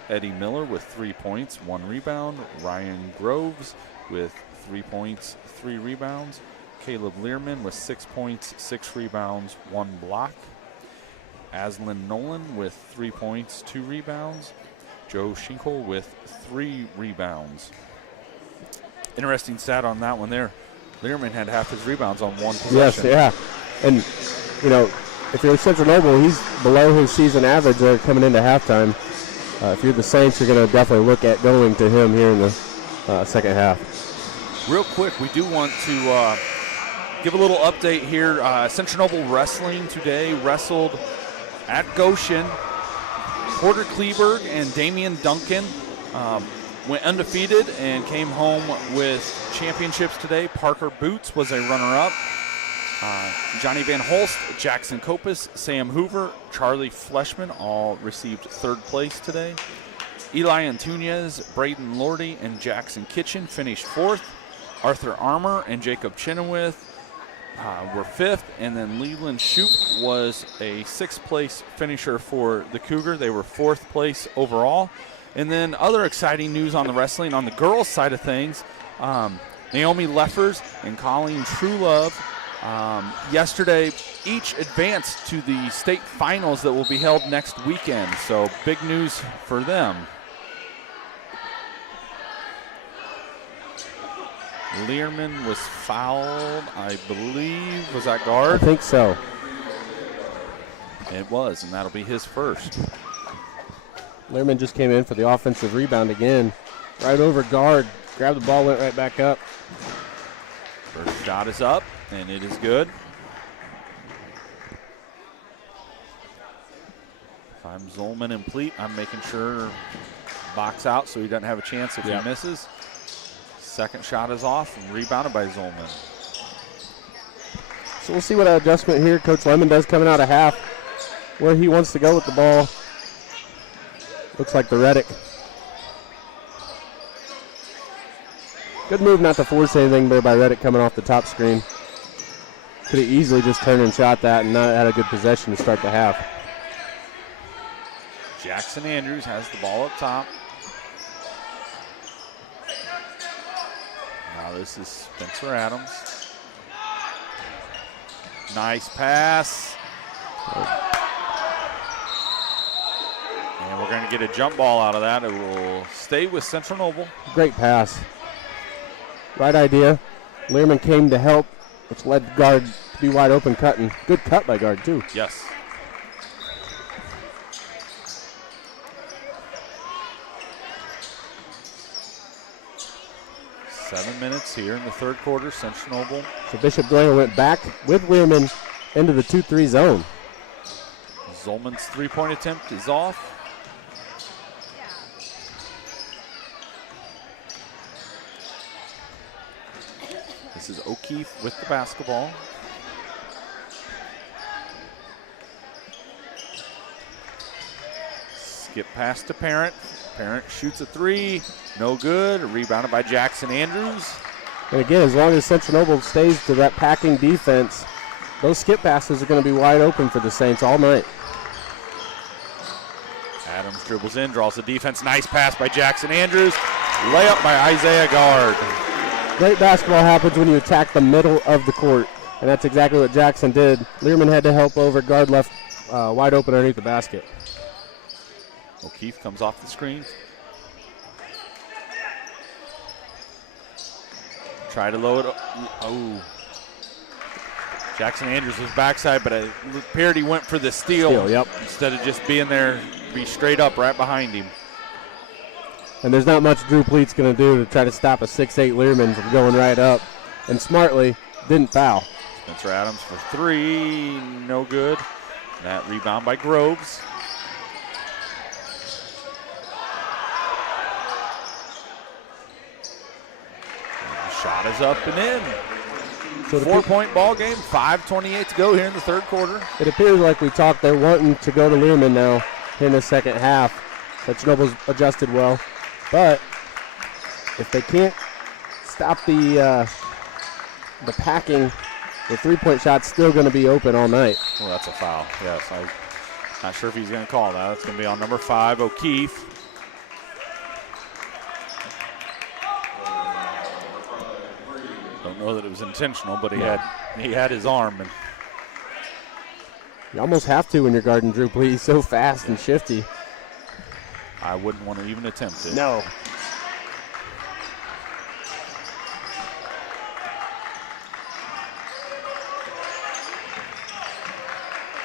Eddie Miller with 3 points, 1 rebound. Ryan Groves with 3 points, 3 rebounds. Caleb Learman with 6 points, 6 rebounds, 1 block. Aslan Nolan with 3 points, 2 rebounds. Joe Schinkel with 3 rebounds. Interesting stat on that one there. Learman had half his rebounds on 1 possession. Yes, yeah. And, you know, if you're Central Noble, he's below his season average there coming into halftime. If you're the Saints, you're going to definitely look at going to him here in the second half. Real quick, we do want to give a little update here. Central Noble Wrestling today wrestled at Goshen. Porter Kleberg and Damian Duncan went undefeated and came home with championships today. Parker Boots was a runner-up. Johnny Van Holst, Jackson Kopis, Sam Hoover, Charlie Fleshman all received 3rd place today. Eli Antunez, Braden Lordy, and Jackson Kitchen finished 4th. Arthur Armour and Jacob Chenoweth were 5th, and then Leland Shoup was a 6th place finisher for the Cougar. They were 4th place overall. And then other exciting news on the wrestling on the girls' side of things, Naomi Leffers and Colleen Truelove yesterday each advanced to the state finals that will be held next weekend. So big news for them. Learman was fouled, I believe. Was that guard? I think so. It was, and that'll be his first. Learman just came in for the offensive rebound again. Right over guard. Grabbed the ball, went right back up. First shot is up, and it is good. If I'm Zolman and Pleat, I'm making sure box out so he doesn't have a chance if he misses. Second shot is off and rebounded by Zolman. So we'll see what adjustment here Coach Lemon does coming out of half. Where he wants to go with the ball. Looks like the Reddick. Good move not to force anything there by Reddick coming off the top screen. Could have easily just turned and shot that and not had a good possession to start the half. Jackson Andrews has the ball up top. Now this is Spencer Adams. Nice pass. And we're going to get a jump ball out of that. It will stay with Central Noble. Great pass. Right idea. Learman came to help, which led guard to be wide open cutting. Good cut by guard, too. Yes. Seven minutes here in the third quarter, Central Noble. So Bishop Dwenger went back with Learman into the 2-3 zone. Zolman's three-point attempt is off. This is O'Keefe with the basketball. Skip pass to Parent. Parent shoots a three. No good. Rebounded by Jackson Andrews. And again, as long as Central Noble stays to that packing defense, those skip passes are going to be wide open for the Saints all night. Adams dribbles in, draws the defense. Nice pass by Jackson Andrews. Layup by Isaiah Gard. Great basketball happens when you attack the middle of the court. And that's exactly what Jackson did. Learman had to help over, guard left wide open underneath the basket. O'Keefe comes off the screen. Try to load. Oh. Jackson Andrews was backside, but it appeared he went for the steal. Yep. Instead of just being there, be straight up right behind him. And there's not much Drew Pleat's going to do to try to stop a 6'8 Learman from going right up. And smartly, didn't foul. Spencer Adams for three, no good. That rebound by Groves. And the shot is up and in. So 4-point ball game, 5:28 to go here in the third quarter. It appears like we talked, they're wanting to go to Learman now in the second half. That Noble's adjusted well. But if they can't stop the packing, the three-point shot's still going to be open all night. Well, that's a foul. Yes, I'm not sure if he's going to call that. It's going to be on number 5, O'Keefe. Don't know that it was intentional, but he had his arm. And you almost have to when you're guarding Drew Pleat. He's so fast and shifty. I wouldn't want to even attempt it. No.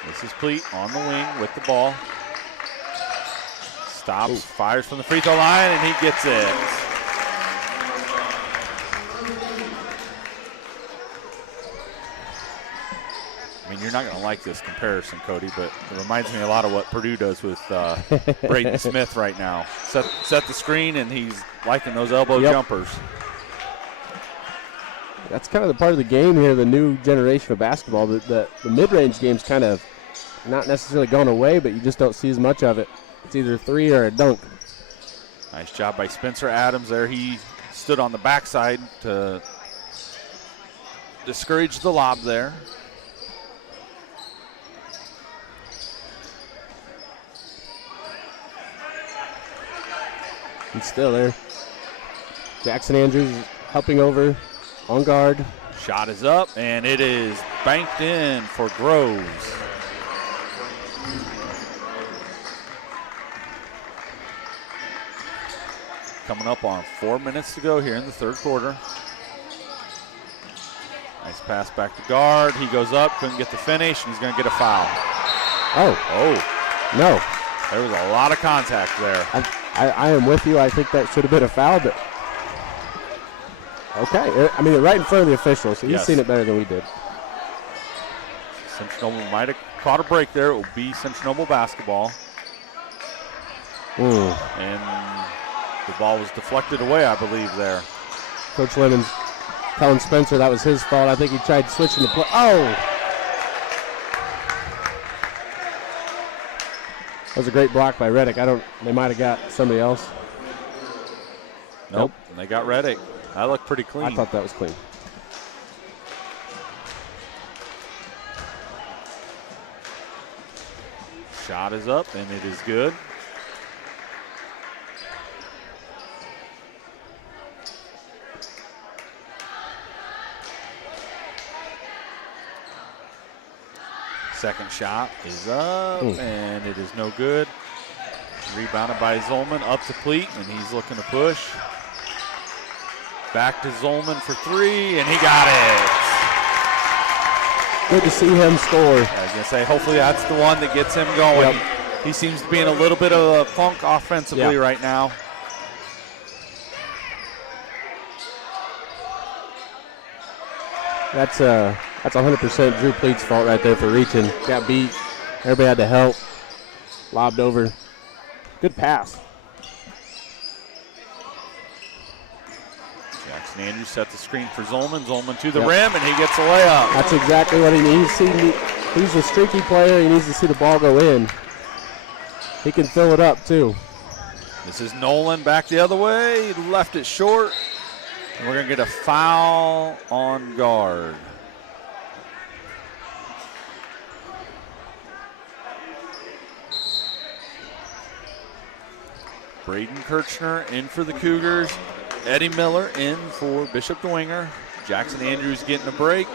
This is Pleat on the wing with the ball. Stops, fires from the free throw line, and he gets it. I mean, you're not going to like this comparison, Cody, but it reminds me a lot of what Purdue does with Braden Smith right now. Set the screen, and he's liking those elbow jumpers. That's kind of the part of the game here, the new generation of basketball. The mid-range game's kind of not necessarily going away, but you just don't see as much of it. It's either three or a dunk. Nice job by Spencer Adams there. He stood on the backside to discourage the lob there. He's still there. Jackson Andrews helping over on guard. Shot is up, and it is banked in for Groves. Coming up on 4 minutes to go here in the third quarter. Nice pass back to guard. He goes up, couldn't get the finish, and he's going to get a foul. Oh. No. There was a lot of contact there. I am with you. I think that should have been a foul, but okay. I mean, right in front of the officials. So he's seen it better than we did. Central Noble might have caught a break there. It will be Central Noble basketball. And the ball was deflected away, I believe, there. Coach Lemon's telling Spencer that was his fault. I think he tried switching the play. Oh! That was a great block by Reddick. They might have got somebody else. Nope. They got Reddick. That looked pretty clean. I thought that was clean. Shot is up, and it is good. Second shot is up, and it is no good. Rebounded by Zolman, up to Pleat, and he's looking to push. Back to Zolman for three, and he got it. Good to see him score. I was going to say, hopefully that's the one that gets him going. Yep. He seems to be in a little bit of a funk offensively right now. That's 100% Drew Pleat's fault right there for reaching. Got beat. Everybody had to help. Lobbed over. Good pass. Jackson Andrews set the screen for Zolman. Zolman to the rim, and he gets a layup. That's exactly what he needs. He's a streaky player. He needs to see the ball go in. He can fill it up, too. This is Nolan back the other way. He left it short. And we're going to get a foul on guard. Braden Kirchner in for the Cougars. Eddie Miller in for Bishop Dwenger. Jackson Andrews getting a break.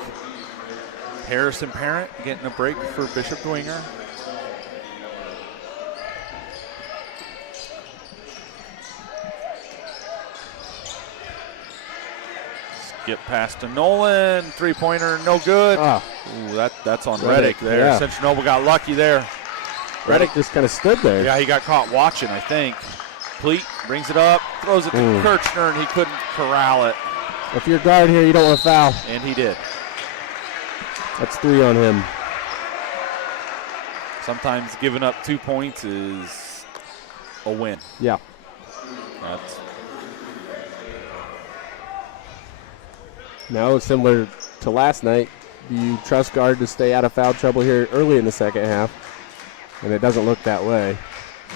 Harrison Parent getting a break for Bishop Dwenger. Skip past to Nolan, three-pointer, no good. Ooh, that's on Reddick there. Yeah. Central Noble got lucky there. Reddick just kind of stood there. Yeah, he got caught watching, I think. Pleat brings it up, throws it to Kirchner, and he couldn't corral it. If you're guard here, you don't want to foul. And he did. That's 3 on him. Sometimes giving up 2 points is a win. Yeah. Now, similar to last night, do you trust guard to stay out of foul trouble here early in the second half? And it doesn't look that way.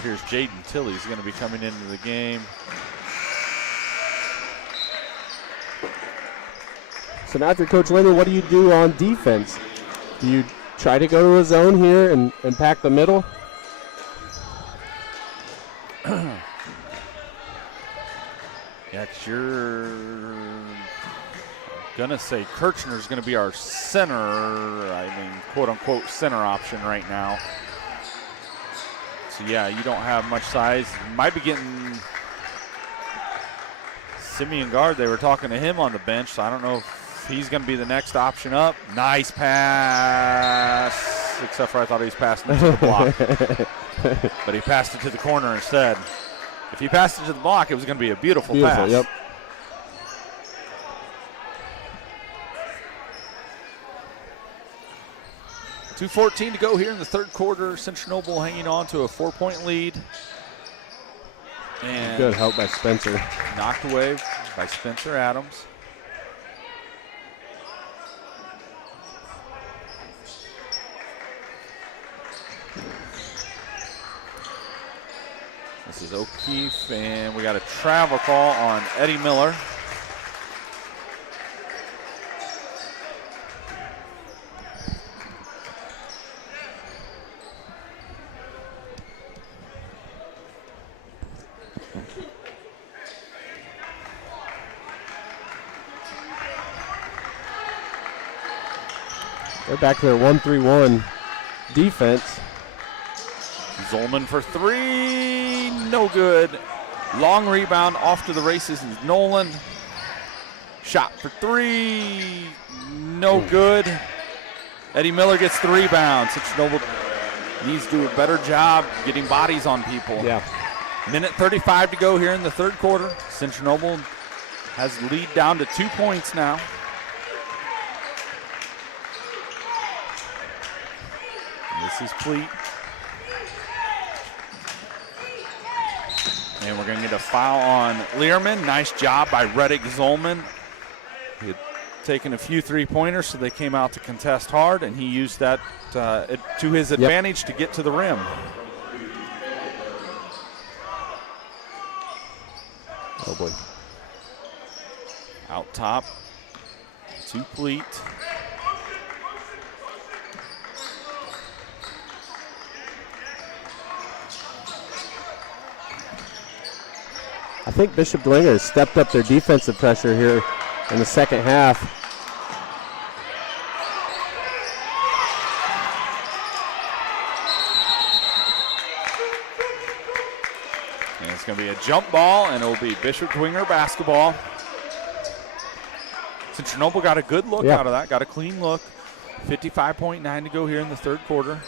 Here's Jaden Tilley's going to be coming into the game. So now if you're Coach Lehman, what do you do on defense? Do you try to go to a zone here and pack the middle? Yeah, you're going to say Kirchner's going to be our center, quote-unquote center option right now. So, yeah, you don't have much size. Might be getting Simeon Guard. They were talking to him on the bench, so I don't know if he's going to be the next option up. Nice pass, except for I thought he was passing it to the block. But he passed it to the corner instead. If he passed it to the block, it was going to be a beautiful pass. Yep. .2:14 to go here in the third quarter. Central Noble hanging on to a 4-point lead. And good help by Spencer. Knocked away by Spencer Adams. This is O'Keefe, and we got a travel call on Eddie Miller. They're back to their 1-3-1 defense. Zolman for 3, no good. Long rebound off to the races is Nolan. Shot for 3, no good. Eddie Miller gets the rebound. Central Noble needs to do a better job getting bodies on people. Yeah. Minute 35 to go here in the third quarter. Central Noble has the lead down to 2 points now. This is Pleat. And we're going to get a foul on Learman. Nice job by Reddick Zolman. He had taken a few three-pointers, so they came out to contest hard, and he used that to his advantage to get to the rim. Oh, boy. Out top to Pleat. I think Bishop Dwenger has stepped up their defensive pressure here in the second half. And it's going to be a jump ball, and it will be Bishop Dwenger basketball. Central Noble got a good look out of that, got a clean look. 55.9 to go here in the third quarter.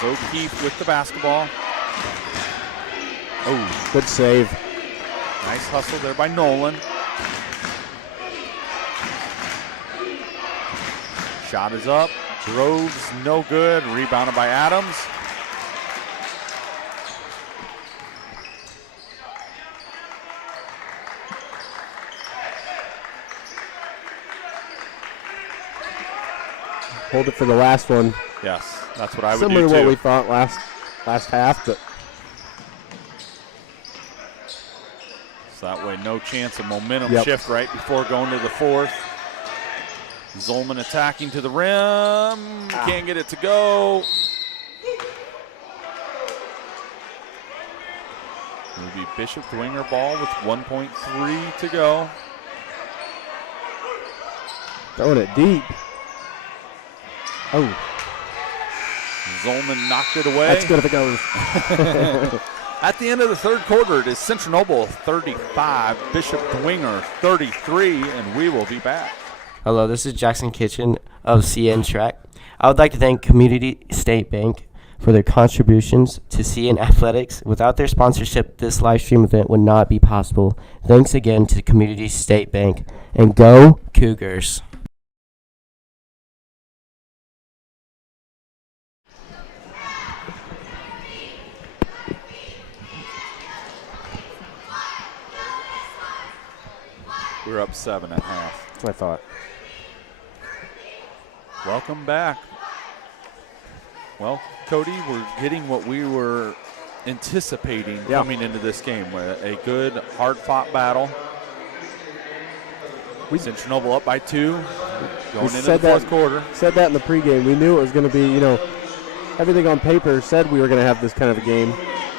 O'Keefe with the basketball. Oh, good save. Nice hustle there by Nolan. Shot is up. Groves, no good. Rebounded by Adams. Hold it for the last one. Yes, that's what I would do too. Similar to what we thought last half, but so that way no chance of momentum shift right before going to the fourth. Zolman attacking to the rim. Can't get it to go. It'll be Bishop Dwenger ball with 1.3 to go. Throwing it deep. Oh. Zolman knocked it away. That's good if it goes. At the end of the third quarter, it is Central Noble 35, Bishop Dwenger 33, and we will be back. Hello, this is Jackson Kitchen of CN Track. I would like to thank Community State Bank for their contributions to CN Athletics. Without their sponsorship, this live stream event would not be possible. Thanks again to Community State Bank, and go Cougars. We're up 7 at half. That's what I thought. Welcome back. Well, Cody, we're getting what we were anticipating coming into this game. A good, hard-fought battle. Central Noble up by 2 going into the fourth quarter. Said that in the pregame. We knew it was going to be, everything on paper said we were going to have this kind of a game.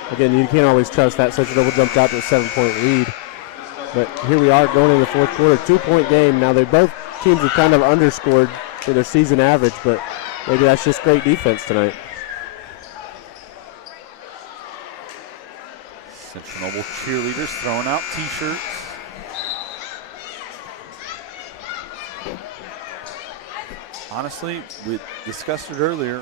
Again, you can't always trust that. Central Noble jumped out to a 7-point lead. But here we are going into the fourth quarter, 2-point game. Now, both teams have kind of underscored for their season average, but maybe that's just great defense tonight. Central Noble cheerleaders throwing out T-shirts. Honestly, we discussed it earlier.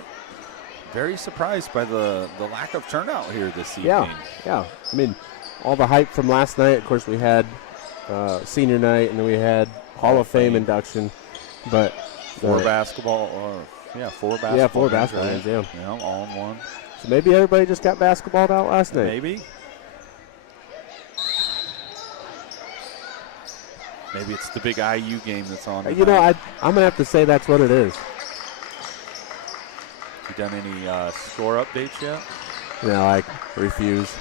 Very surprised by the lack of turnout here this evening. Yeah. I mean, all the hype from last night. Of course, we had senior night, and then we had Hall of Fame induction. But four basketball games, yeah, all in one. So maybe everybody just got basketballed out last night. Maybe it's the big IU game that's on tonight. I'm gonna have to say that's what it is. You done any score updates yet? No, I refuse.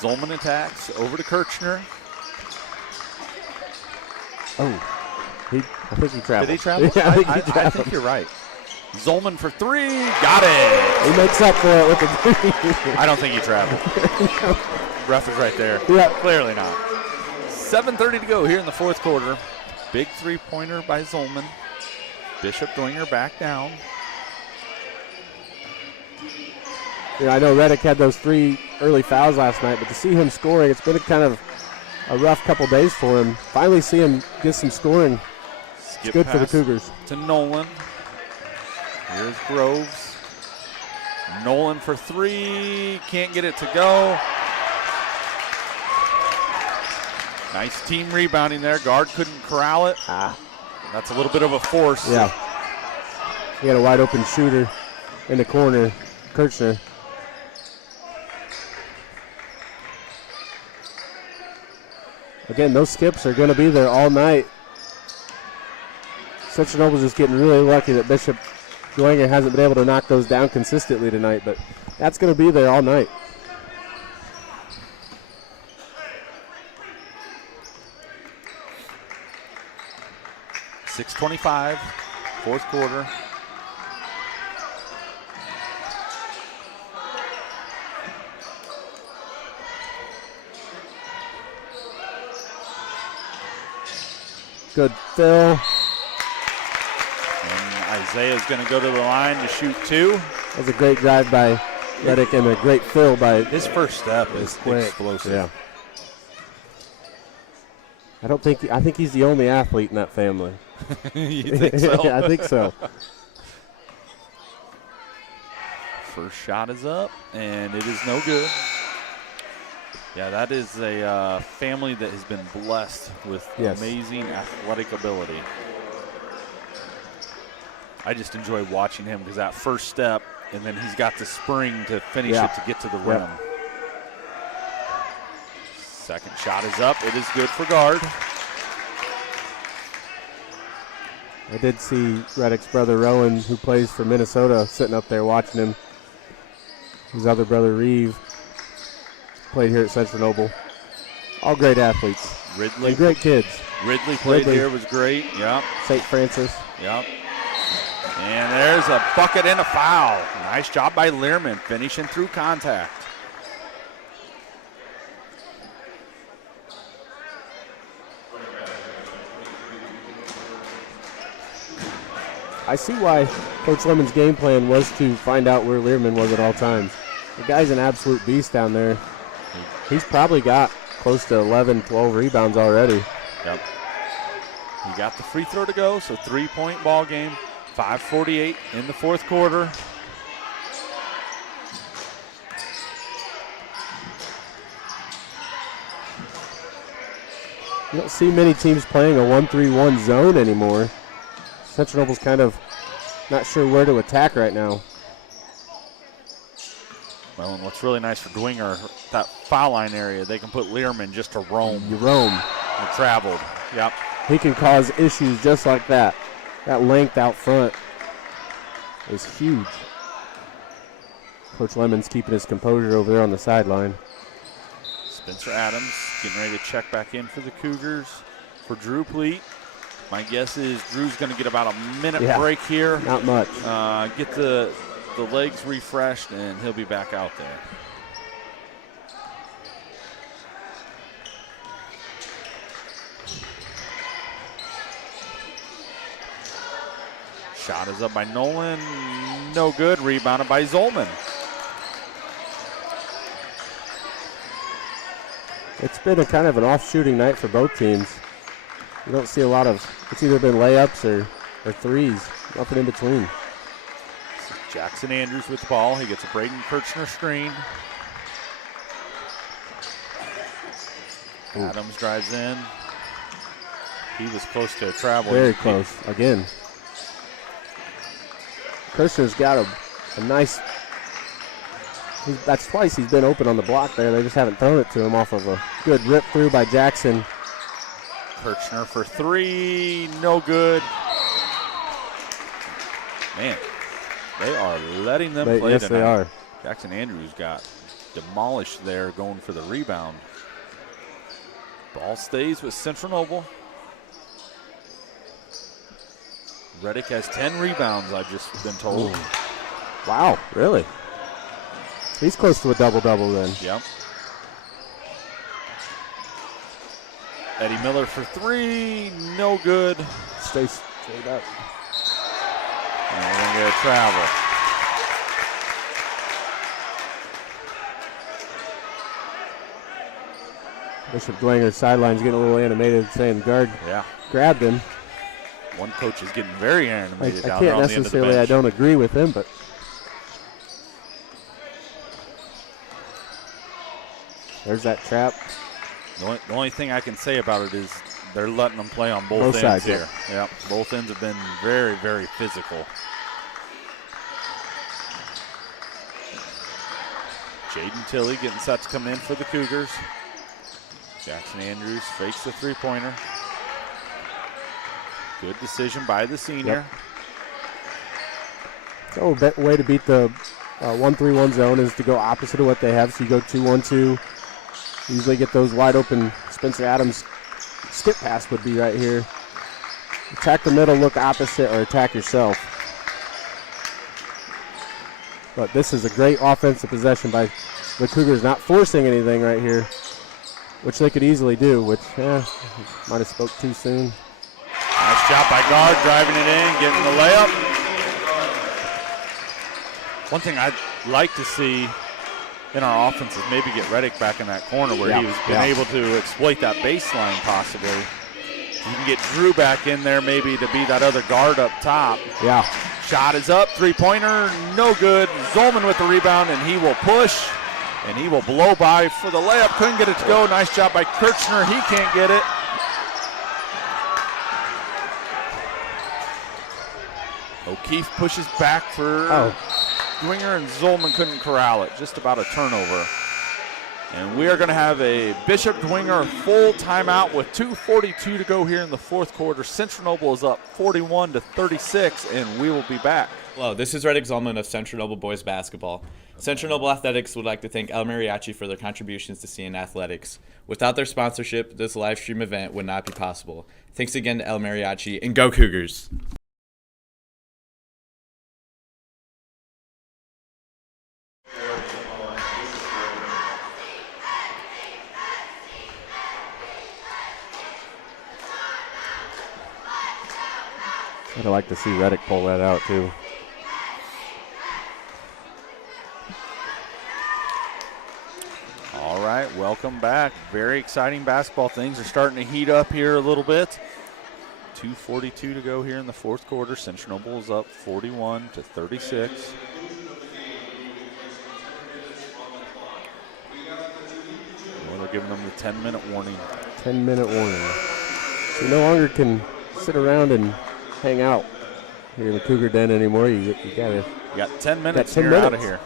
Zolman attacks over to Kirchner. I think he traveled. Did he travel? Yeah, I think you're right. Zolman for 3. Got it. He makes up for it with the 3. I don't think he traveled. Ref is right there. Yeah. Clearly not. 7:30 to go here in the fourth quarter. Big three-pointer by Zolman. Bishop Dwenger back down. I know Reddick had those 3 early fouls last night, but to see him scoring, it's been kind of a rough couple days for him. Finally see him get some scoring. It's good for the Cougars. To Nolan. Here's Groves. Nolan for 3. Can't get it to go. Nice team rebounding there. Guard couldn't corral it. That's a little bit of a force. Yeah. He got a wide open shooter in the corner, Kirchner. Again, those skips are going to be there all night. Central Noble's just getting really lucky that Bishop Dwenger hasn't been able to knock those down consistently tonight, but that's going to be there all night. .625, fourth quarter. Good fill. And Isaiah's going to go to the line to shoot 2. That was a great drive by Reddick and a great fill by. His first step is quick. Explosive. Yeah. I think he's the only athlete in that family. You think so? Yeah, I think so. First shot is up, and it is no good. Yeah, that is a family that has been blessed with amazing athletic ability. I just enjoy watching him because that first step, and then he's got the spring to finish it to get to the rim. Yep. Second shot is up. It is good for guard. I did see Reddick's brother Rowan, who plays for Minnesota, sitting up there watching him. His other brother Reeve played here at Central Noble. All great athletes. Ridley. And great kids. Ridley played here, was great. Yep. St. Francis. Yep. And there's a bucket and a foul. Nice job by Learman, finishing through contact. I see why Coach Lemon's game plan was to find out where Learman was at all times. The guy's an absolute beast down there. He's probably got close to 11, 12 rebounds already. Yep. He got the free throw to go, so 3-point ball game. 5:48 in the fourth quarter. You don't see many teams playing a 1-3-1 zone anymore. Central Noble's kind of not sure where to attack right now. Well, and what's really nice for Dwenger, that foul line area, they can put Learman just to roam. You roam. And traveled. Yep. He can cause issues just like that. That length out front is huge. Coach Lemon's keeping his composure over there on the sideline. Spencer Adams getting ready to check back in for the Cougars. For Drew Pleat, my guess is Drew's going to get about a minute break here. Not much. Get the legs refreshed, and he'll be back out there. Shot is up by Nolan. No good. Rebounded by Zolman. It's been a kind of an off-shooting night for both teams. You don't see a lot of, it's either been layups or threes, nothing in between. Jackson Andrews with the ball. He gets a Braden Kirchner screen. Ooh. Adams drives in. He was close to a travel. Very close, again. Kirchner's got a nice, that's twice he's been open on the block there. They just haven't thrown it to him off of a good rip through by Jackson. Kirchner for three, no good. Man, they are letting them play yes, tonight. they are. Jackson Andrews got demolished there going for the rebound. Ball stays with Central Noble. Reddick has 10 rebounds, I've just been told. Ooh. Wow, really? He's close to a double-double then. Yep. Eddie Miller for three, no good. Stay straight up. And we're going to get a travel. Bishop Dwenger's sideline's getting a little animated, saying the guard grabbed him. One coach is getting very animated I down there can't on the end of the necessarily, bench. I don't agree with him, but there's that trap. The only thing I can say about it is they're letting them play on both ends sides, here. Yep, both ends have been very, very physical. Jaden Tilley getting set to come in for the Cougars. Jackson Andrews fakes the three-pointer. Good decision by the senior. Yep. So a way to beat the 1-3-1 zone is to go opposite of what they have. So you go 2-1-2. Usually get those wide open. Spencer Adams skip pass would be right here. Attack the middle, look opposite, or attack yourself. But this is a great offensive possession by the Cougars, not forcing anything right here, which they could easily do, which might have spoke too soon. Nice job by guard, driving it in, getting the layup. One thing I'd like to see in our offense is maybe get Reddick back in that corner where he's been able to exploit that baseline possibly. You can get Drew back in there maybe to be that other guard up top. Yeah. Shot is up, three-pointer, no good. Zolman with the rebound, and he will push, and he will blow by for the layup. Couldn't get it to go. Nice job by Kirchner. He can't get it. O'Keefe pushes back for Dwenger, and Zolman couldn't corral it. Just about a turnover. And we are going to have a Bishop Dwenger full timeout with 2:42 to go here in the fourth quarter. Central Noble is up 41-36, and we will be back. Hello, this is Reddick Zolman of Central Noble Boys Basketball. Central Noble Athletics would like to thank El Mariachi for their contributions to CN Athletics. Without their sponsorship, this live stream event would not be possible. Thanks again to El Mariachi, and go Cougars! I'd like to see Reddick pull that out too. All right, welcome back. Very exciting basketball. Things are starting to heat up here a little bit. 2:42 to go here in the fourth quarter. Central Noble is up 41-36. Well, they're giving them the 10-minute warning. 10-minute warning. So you no longer can sit around and hang out here in the Cougar Den anymore. You got 10 minutes. 10 you're minutes. out of here.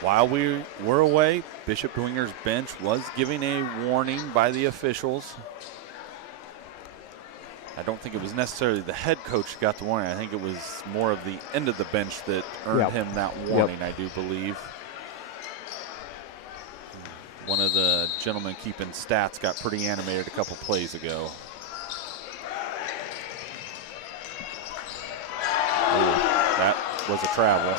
While we were away, Bishop Dwenger's bench was giving a warning by the officials. I don't think it was necessarily the head coach who got the warning. I think it was more of the end of the bench that earned him that warning, I do believe. One of the gentlemen keeping stats got pretty animated a couple plays ago. Ooh, that was a travel.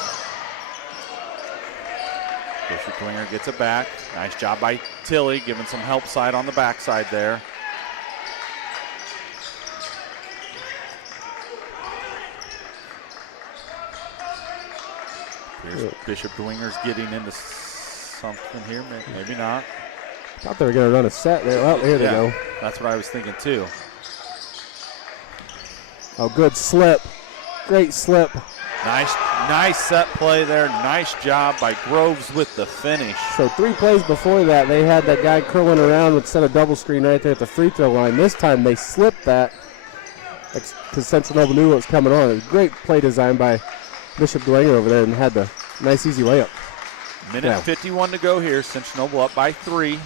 Bishop Dwenger gets it back. Nice job by Tilly, giving some help side on the backside there. Here's Bishop Dwenger's getting into something here, maybe not. Thought they were going to run a set there. Well, here they go. That's what I was thinking too. Oh, good slip. Great slip. Nice set play there. Nice job by Groves with the finish. So 3 plays before that, they had that guy curling around with set a double screen right there at the free throw line. This time they slipped that because Central Noble knew what was coming on. It was a great play design by Bishop Dwenger over there and had the nice easy layup. Minute 51 to go here. Central Noble up by 3.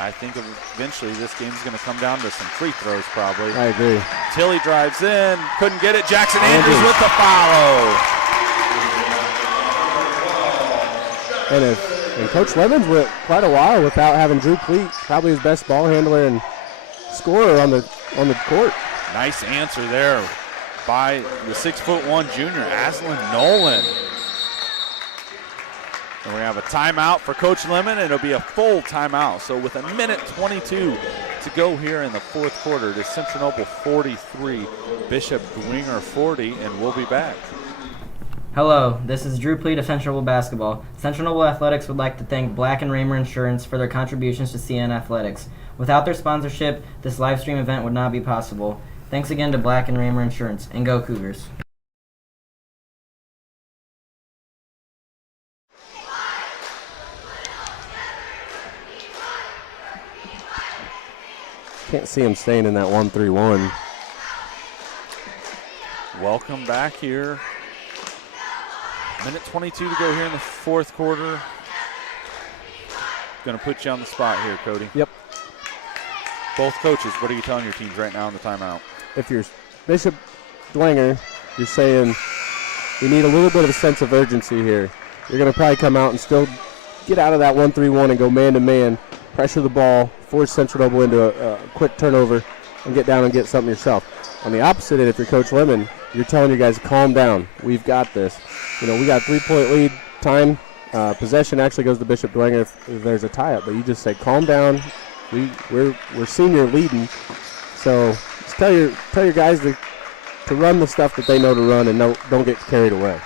I think eventually this game is going to come down to some free throws probably. I agree. Tilly drives in, couldn't get it. Jackson Andrews with the follow. And Coach Lemons went quite a while without having Drew Pleat, probably his best ball handler and scorer on the court. Nice answer there by the 6'1" junior, Aslan Nolan. And we have a timeout for Coach Lemon, and it'll be a full timeout. So with a minute 22 to go here in the fourth quarter, it is Central Noble 43, Bishop Dwenger 40, and we'll be back. Hello, this is Drew Pleat of Central Noble Basketball. Central Noble Athletics would like to thank Black & Remer Insurance for their contributions to CN Athletics. Without their sponsorship, this live stream event would not be possible. Thanks again to Black & Remer Insurance, and go Cougars. Can't see him staying in that 1-3-1. Welcome back here. Minute 22 to go here in the fourth quarter. Going to put you on the spot here, Cody. Yep. Both coaches, what are you telling your teams right now in the timeout? If you're Bishop Dwenger, you're saying we need a little bit of a sense of urgency here. You're going to probably come out and still get out of that 1-3-1 and go man-to-man, pressure the ball, force Central Noble into a quick turnover, and get down and get something yourself. On the opposite end, if you're Coach Lemon, you're telling your guys to calm down. We've got this. We got a 3-point lead. Time possession actually goes to Bishop Dwenger if there's a tie-up, but you just say calm down. We're senior leading, so just tell your guys to run the stuff that they know to run and don't get carried away.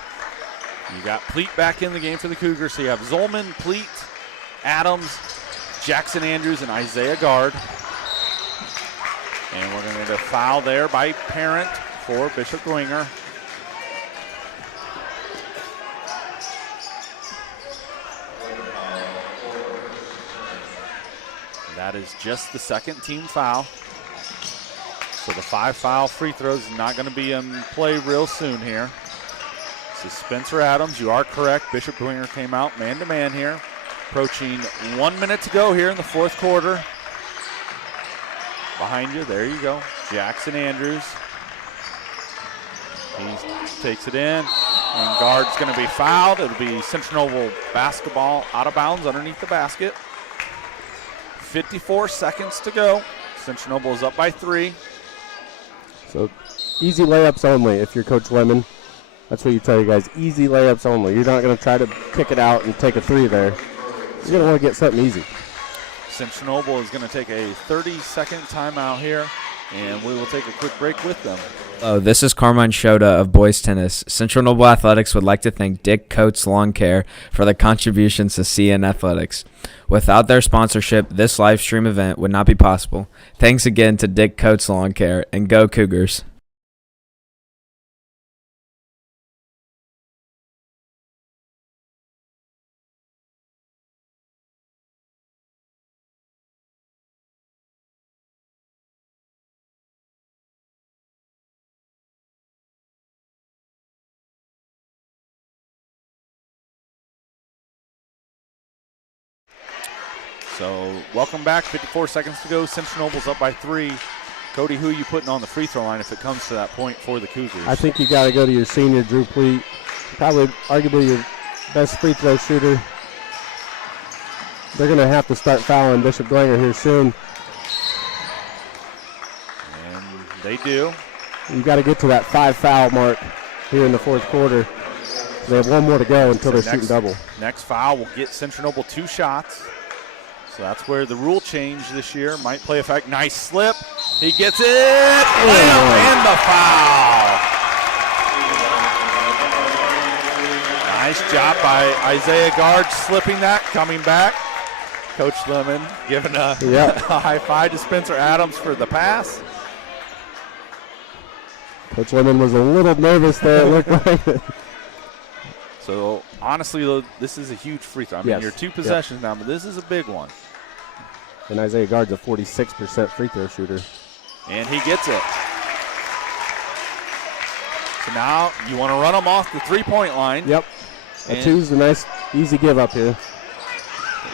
You got Pleat back in the game for the Cougars, so you have Zolman, Pleat, Adams, Jackson Andrews, and Isaiah Guard. And we're going to get a foul there by Parent for Bishop Dwenger. That is just the second team foul. So the 5 foul free throws is not going to be in play real soon here. This is Spencer Adams. You are correct. Bishop Dwenger came out man-to-man here. Approaching 1 minute to go here in the fourth quarter. Behind you, there you go, Jackson Andrews. He takes it in, and guard's going to be fouled. It'll be Central Noble basketball out of bounds underneath the basket. 54 seconds to go. Central Noble is up by 3. So easy layups only if you're Coach Lemon. That's what you tell you guys, easy layups only. You're not going to try to kick it out and take a 3 there. You're going to want to get something easy. Central Noble is going to take a 30-second timeout here, and we will take a quick break with them. Hello, this is Carmine Shota of Boys Tennis. Central Noble Athletics would like to thank Dick Coates Lawncare for their contributions to CN Athletics. Without their sponsorship, this live stream event would not be possible. Thanks again to Dick Coates Lawncare, and go Cougars. So welcome back, 54 seconds to go. Central Noble's up by 3. Cody, who are you putting on the free throw line if it comes to that point for the Cougars? I think you got to go to your senior, Drew Pleat. Probably, arguably, your best free throw shooter. They're going to have to start fouling Bishop Dwenger here soon. And they do. You got to get to that 5 foul mark here in the fourth quarter. They have one more to go until they're shooting double. Next foul will get Central Noble 2 shots. So that's where the rule change this year might play effect. Nice slip. He gets it. And the foul. Nice job by Isaiah Guard slipping that, coming back. Coach Lemon giving a high five to Spencer Adams for the pass. Coach Lemon was a little nervous there, it looked like. So, honestly, though, this is a huge free throw. I mean, you're 2 possessions now, but this is a big one. And Isaiah Guard's a 46% free throw shooter. And he gets it. So now you want to run him off the three-point line. Yep. A 2's a nice, easy give up here.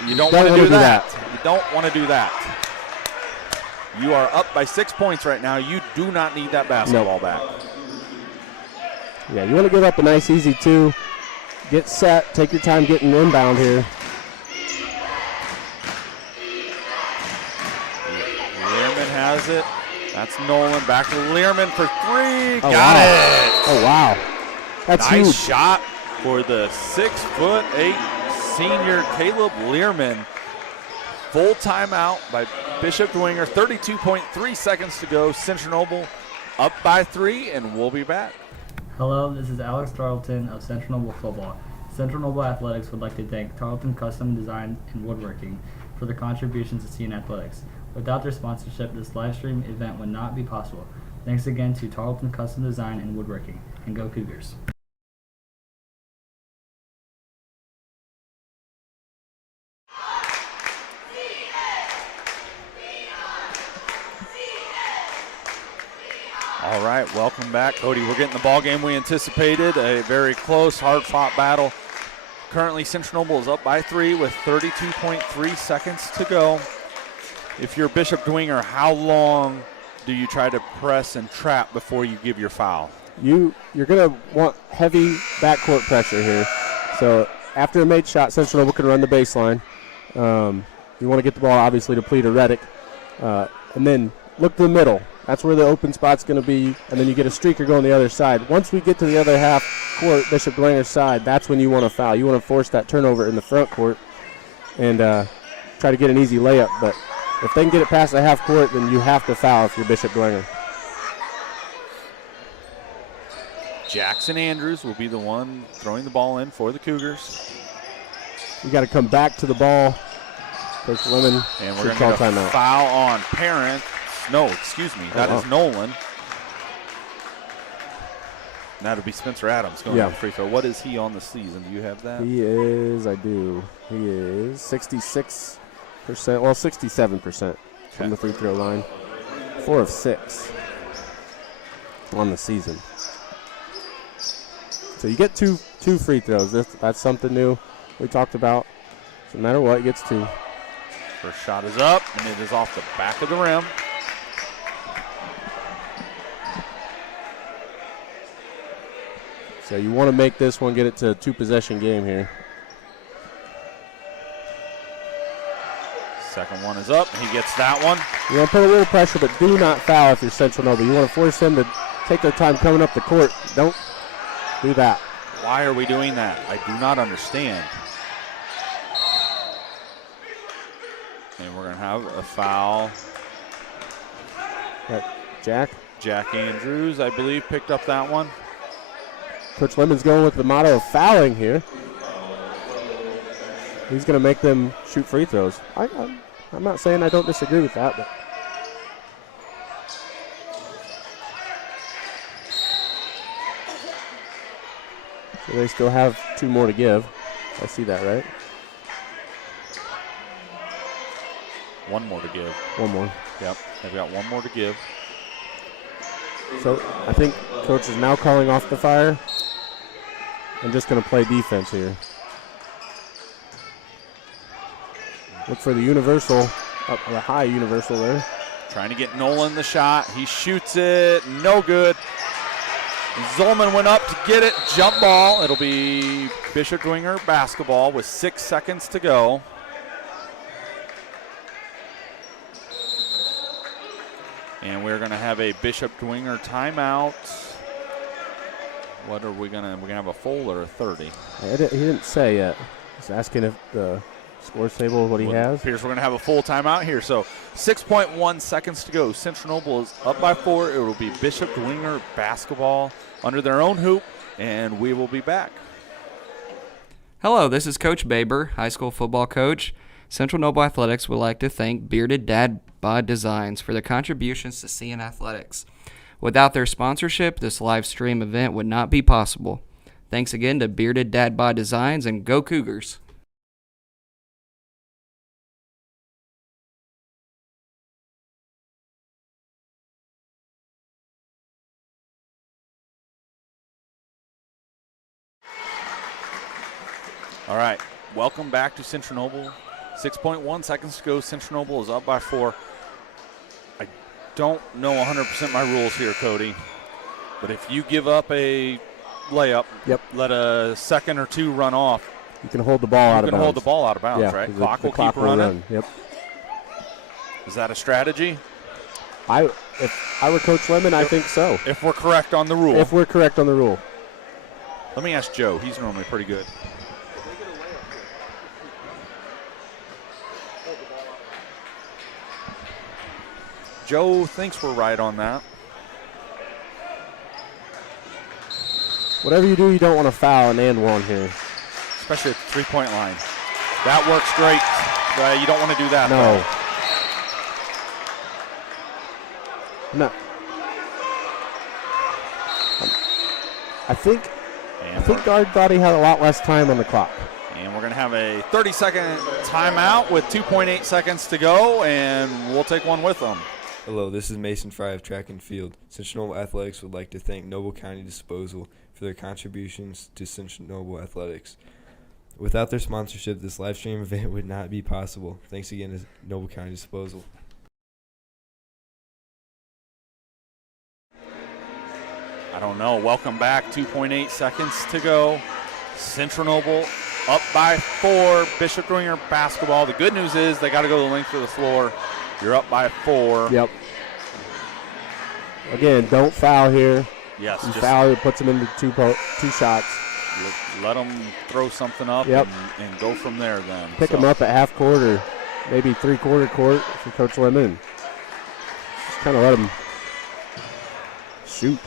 You don't want to do that. You don't want to do that. You are up by 6 points right now. You do not need that basketball back. Yeah, you want to give up a nice, easy 2. Get set. Take your time getting inbound here. Learman has it. That's Nolan. Back to Learman for 3. Got it. Oh, wow. That's nice huge. Shot for the 6'8" senior Caleb Learman. Full timeout by Bishop Dwenger. 32.3 seconds to go. Central Noble up by 3, and we'll be back. Hello, this is Alex Tarlton of Central Noble Football. Central Noble Athletics would like to thank Tarlton Custom Design and Woodworking for their contributions to CN Athletics. Without their sponsorship, this live stream event would not be possible. Thanks again to Tarlton Custom Design and Woodworking, and go Cougars. All right, welcome back, Cody. We're getting the ball game we anticipated, a very close, hard-fought battle. Currently, Central Noble is up by 3 with 32.3 seconds to go. If you're Bishop Dwenger, how long do you try to press and trap before you give your foul? You're going to want heavy backcourt pressure here. So after a made shot, Central Noble can run the baseline. You want to get the ball, obviously, to Pleat or Reddick. And then look to the middle. That's where the open spot's going to be, and then you get a streaker going the other side. Once we get to the other half court, Bishop Dwenger's side, that's when you want to foul. You want to force that turnover in the front court and try to get an easy layup. But if they can get it past the half court, then you have to foul if you're Bishop Dwenger. Jackson Andrews will be the one throwing the ball in for the Cougars. You got to come back to the ball. Coach Lemon. And we're going to get a foul on Parent. No, excuse me. That is Nolan. That'll be Spencer Adams going to the free throw. What is he on the season? Do you have that? He is, I do. He is 66%, well, 67% from the free throw line. 4 of 6 on the season. So you get two free throws. That's something new we talked about. So no matter what, he gets 2. First shot is up, and it is off the back of the rim. So you want to make this one, get it to a 2-possession game here. Second one is up. He gets that one. You want to put a little pressure, but do not foul if you're Central Noble. You want to force them to take their time coming up the court. Don't do that. Why are we doing that? I do not understand. And we're going to have a foul. Jack Andrews, I believe, picked up that one. Coach Lemon's going with the motto of fouling here. He's going to make them shoot free throws. I'm not saying I don't disagree with that, but so they still have 2 more to give. I see that, right? 1 more to give. 1 more. Yep, they've got 1 more to give. So I think Coach is now calling off the fire. I'm just going to play defense here. Look for the universal, the high universal there. Trying to get Nolan the shot. He shoots it. No good. Zolman went up to get it. Jump ball. It'll be Bishop Dwenger basketball with 6 seconds to go. And we're going to have a Bishop Dwenger timeout. What are we going to? We're going to have a full or a 30? He didn't say yet. He's asking if the scores table what he has. Appears we're going to have a full timeout here. So 6.1 seconds to go. Central Noble is up by 4. It will be Bishop Dwenger basketball under their own hoop, and we will be back. Hello, this is Coach Baber, high school football coach. Central Noble Athletics would like to thank Bearded Dad Bod Designs for their contributions to CN Athletics. Without their sponsorship, this live stream event would not be possible. Thanks again to Bearded Dad Bod Designs, and go Cougars! All right, welcome back to Central Noble. 6.1 seconds to go. Central Noble is up by 4. I don't know 100% my rules here, Cody, but if you give up a layup, let a second or 2 run off, you can hold the ball out of bounds. You can hold the ball out of bounds, right? Clock will keep running. Yep. Is that a strategy? If I were Coach Lemon, I think so. If we're correct on the rule. If we're correct on the rule. Let me ask Joe. He's normally pretty good. Joe thinks we're right on that. Whatever you do, you don't want to foul an and one here. Especially at the three-point line. That works great. You don't want to do that. No. Though. No. I think guard thought he had a lot less time on the clock. And we're going to have a 30-second timeout with 2.8 seconds to go, and we'll take one with them. Hello, this is Mason Fry of Track and Field. Central Noble Athletics would like to thank Noble County Disposal for their contributions to Central Noble Athletics. Without their sponsorship, this live stream event would not be possible. Thanks again to Noble County Disposal. I don't know. Welcome back. 2.8 seconds to go. Central Noble up by 4. Bishop Dwenger basketball. The good news is they got to go the length of the floor. You're up by 4. Yep. Again, don't foul here. Yes. You foul, it puts them into two shots. Let them throw something up and go from there then. Pick them up at half court or maybe three-quarter court for Coach Lemon. Just kind of let them shoot.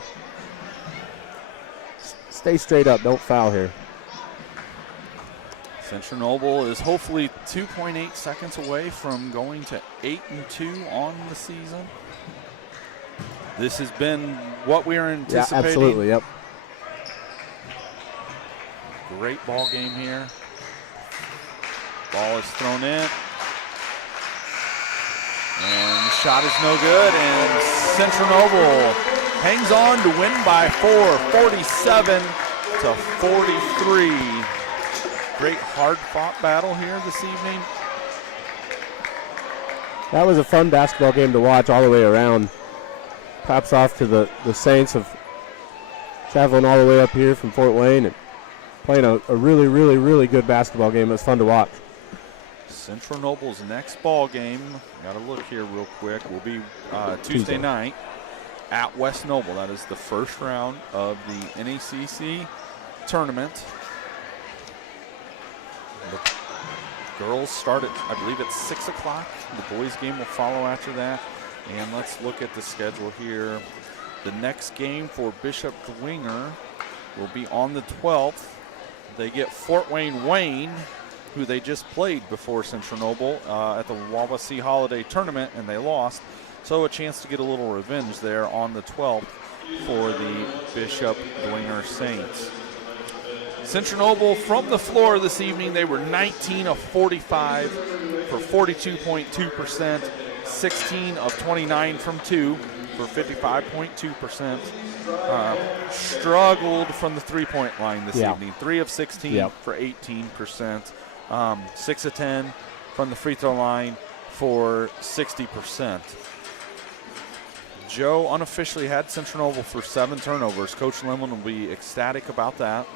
Stay straight up. Don't foul here. Central Noble is hopefully 2.8 seconds away from going to 8-2 on the season. This has been what we are anticipating. Yeah, absolutely, yep. Great ball game here. Ball is thrown in. And the shot is no good. And Central Noble hangs on to win by 4, 47-43. great hard-fought battle here this evening. That was a fun basketball game to watch all the way around. Props off to the Saints of traveling all the way up here from Fort Wayne and playing a really, really, really good basketball game. It was fun to watch. Central Noble's next ball game, got to look here real quick, will be Tuesday night at West Noble. That is the first round of the NACC tournament. The girls start at, I believe, at 6 o'clock. The boys game will follow after that. And let's look at the schedule here. The next game for Bishop Dwenger will be on the 12th. They get Fort Wayne, who they just played before Central Noble at the Wawasee Holiday Tournament, and they lost. So a chance to get a little revenge there on the 12th for the Bishop Dwenger Saints. Central Noble from the floor this evening, they were 19 of 45 for 42.2%, 16 of 29 from 2 for 55.2%. Struggled from the three-point line this evening. 3 of 16 for 18%. 6 of 10 from the free throw line for 60%. Joe unofficially had Central Noble for 7 turnovers. Coach Lemon will be ecstatic about that.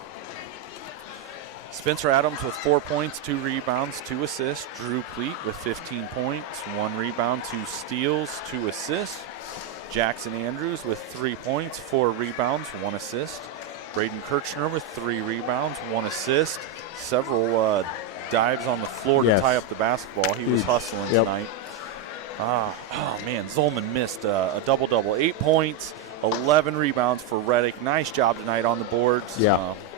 Spencer Adams with 4 points, 2 rebounds, 2 assists. Drew Pleat with 15 points, 1 rebound, 2 steals, 2 assists. Jackson Andrews with 3 points, 4 rebounds, 1 assist. Braden Kirchner with 3 rebounds, 1 assist. Several dives on the floor to tie up the basketball. He was hustling tonight. Oh, man, Zolman missed a double-double. 8 points, 11 rebounds for Reddick. Nice job tonight on the boards.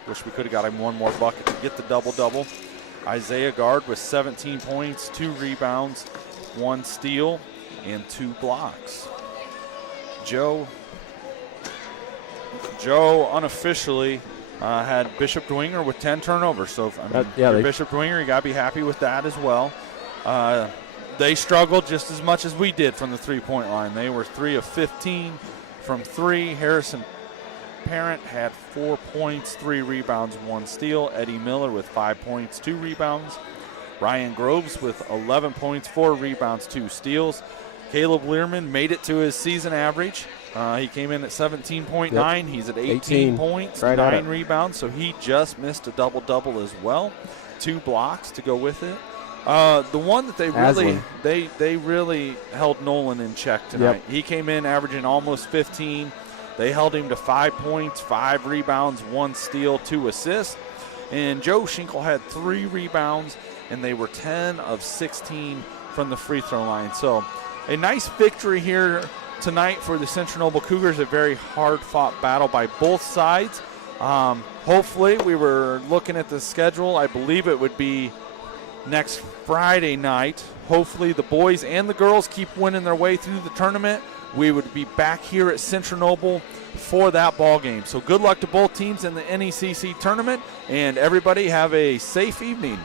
Wish we could have got him one more bucket to get the double-double. Isaiah Gard with 17 points, 2 rebounds, 1 steal, and 2 blocks. Joe unofficially had Bishop Dwenger with 10 turnovers. So, if Bishop Dwenger, you got to be happy with that as well. They struggled just as much as we did from the three-point line. They were 3 of 15 from 3. Harrison Parent had 4 points, 3 rebounds, 1 steal. Eddie Miller with 5 points, 2 rebounds. Ryan Groves with 11 points, 4 rebounds, 2 steals. Caleb Learman made it to his season average. He came in at 17.9. He's at 18 points, 9 rebounds, so he just missed a double-double as well. 2 blocks to go with it. The one that they really held Nolan in check tonight. He came in averaging almost 15. They held him to 5 points, 5 rebounds, 1 steal, 2 assists. And Joe Schinkel had 3 rebounds, and they were 10 of 16 from the free throw line. So a nice victory here tonight for the Central Noble Cougars. A very hard-fought battle by both sides. Hopefully, we were looking at the schedule. I believe it would be next Friday night. Hopefully, the boys and the girls keep winning their way through the tournament. We would be back here at Central Noble for that ball game. So good luck to both teams in the NECC tournament, and everybody have a safe evening.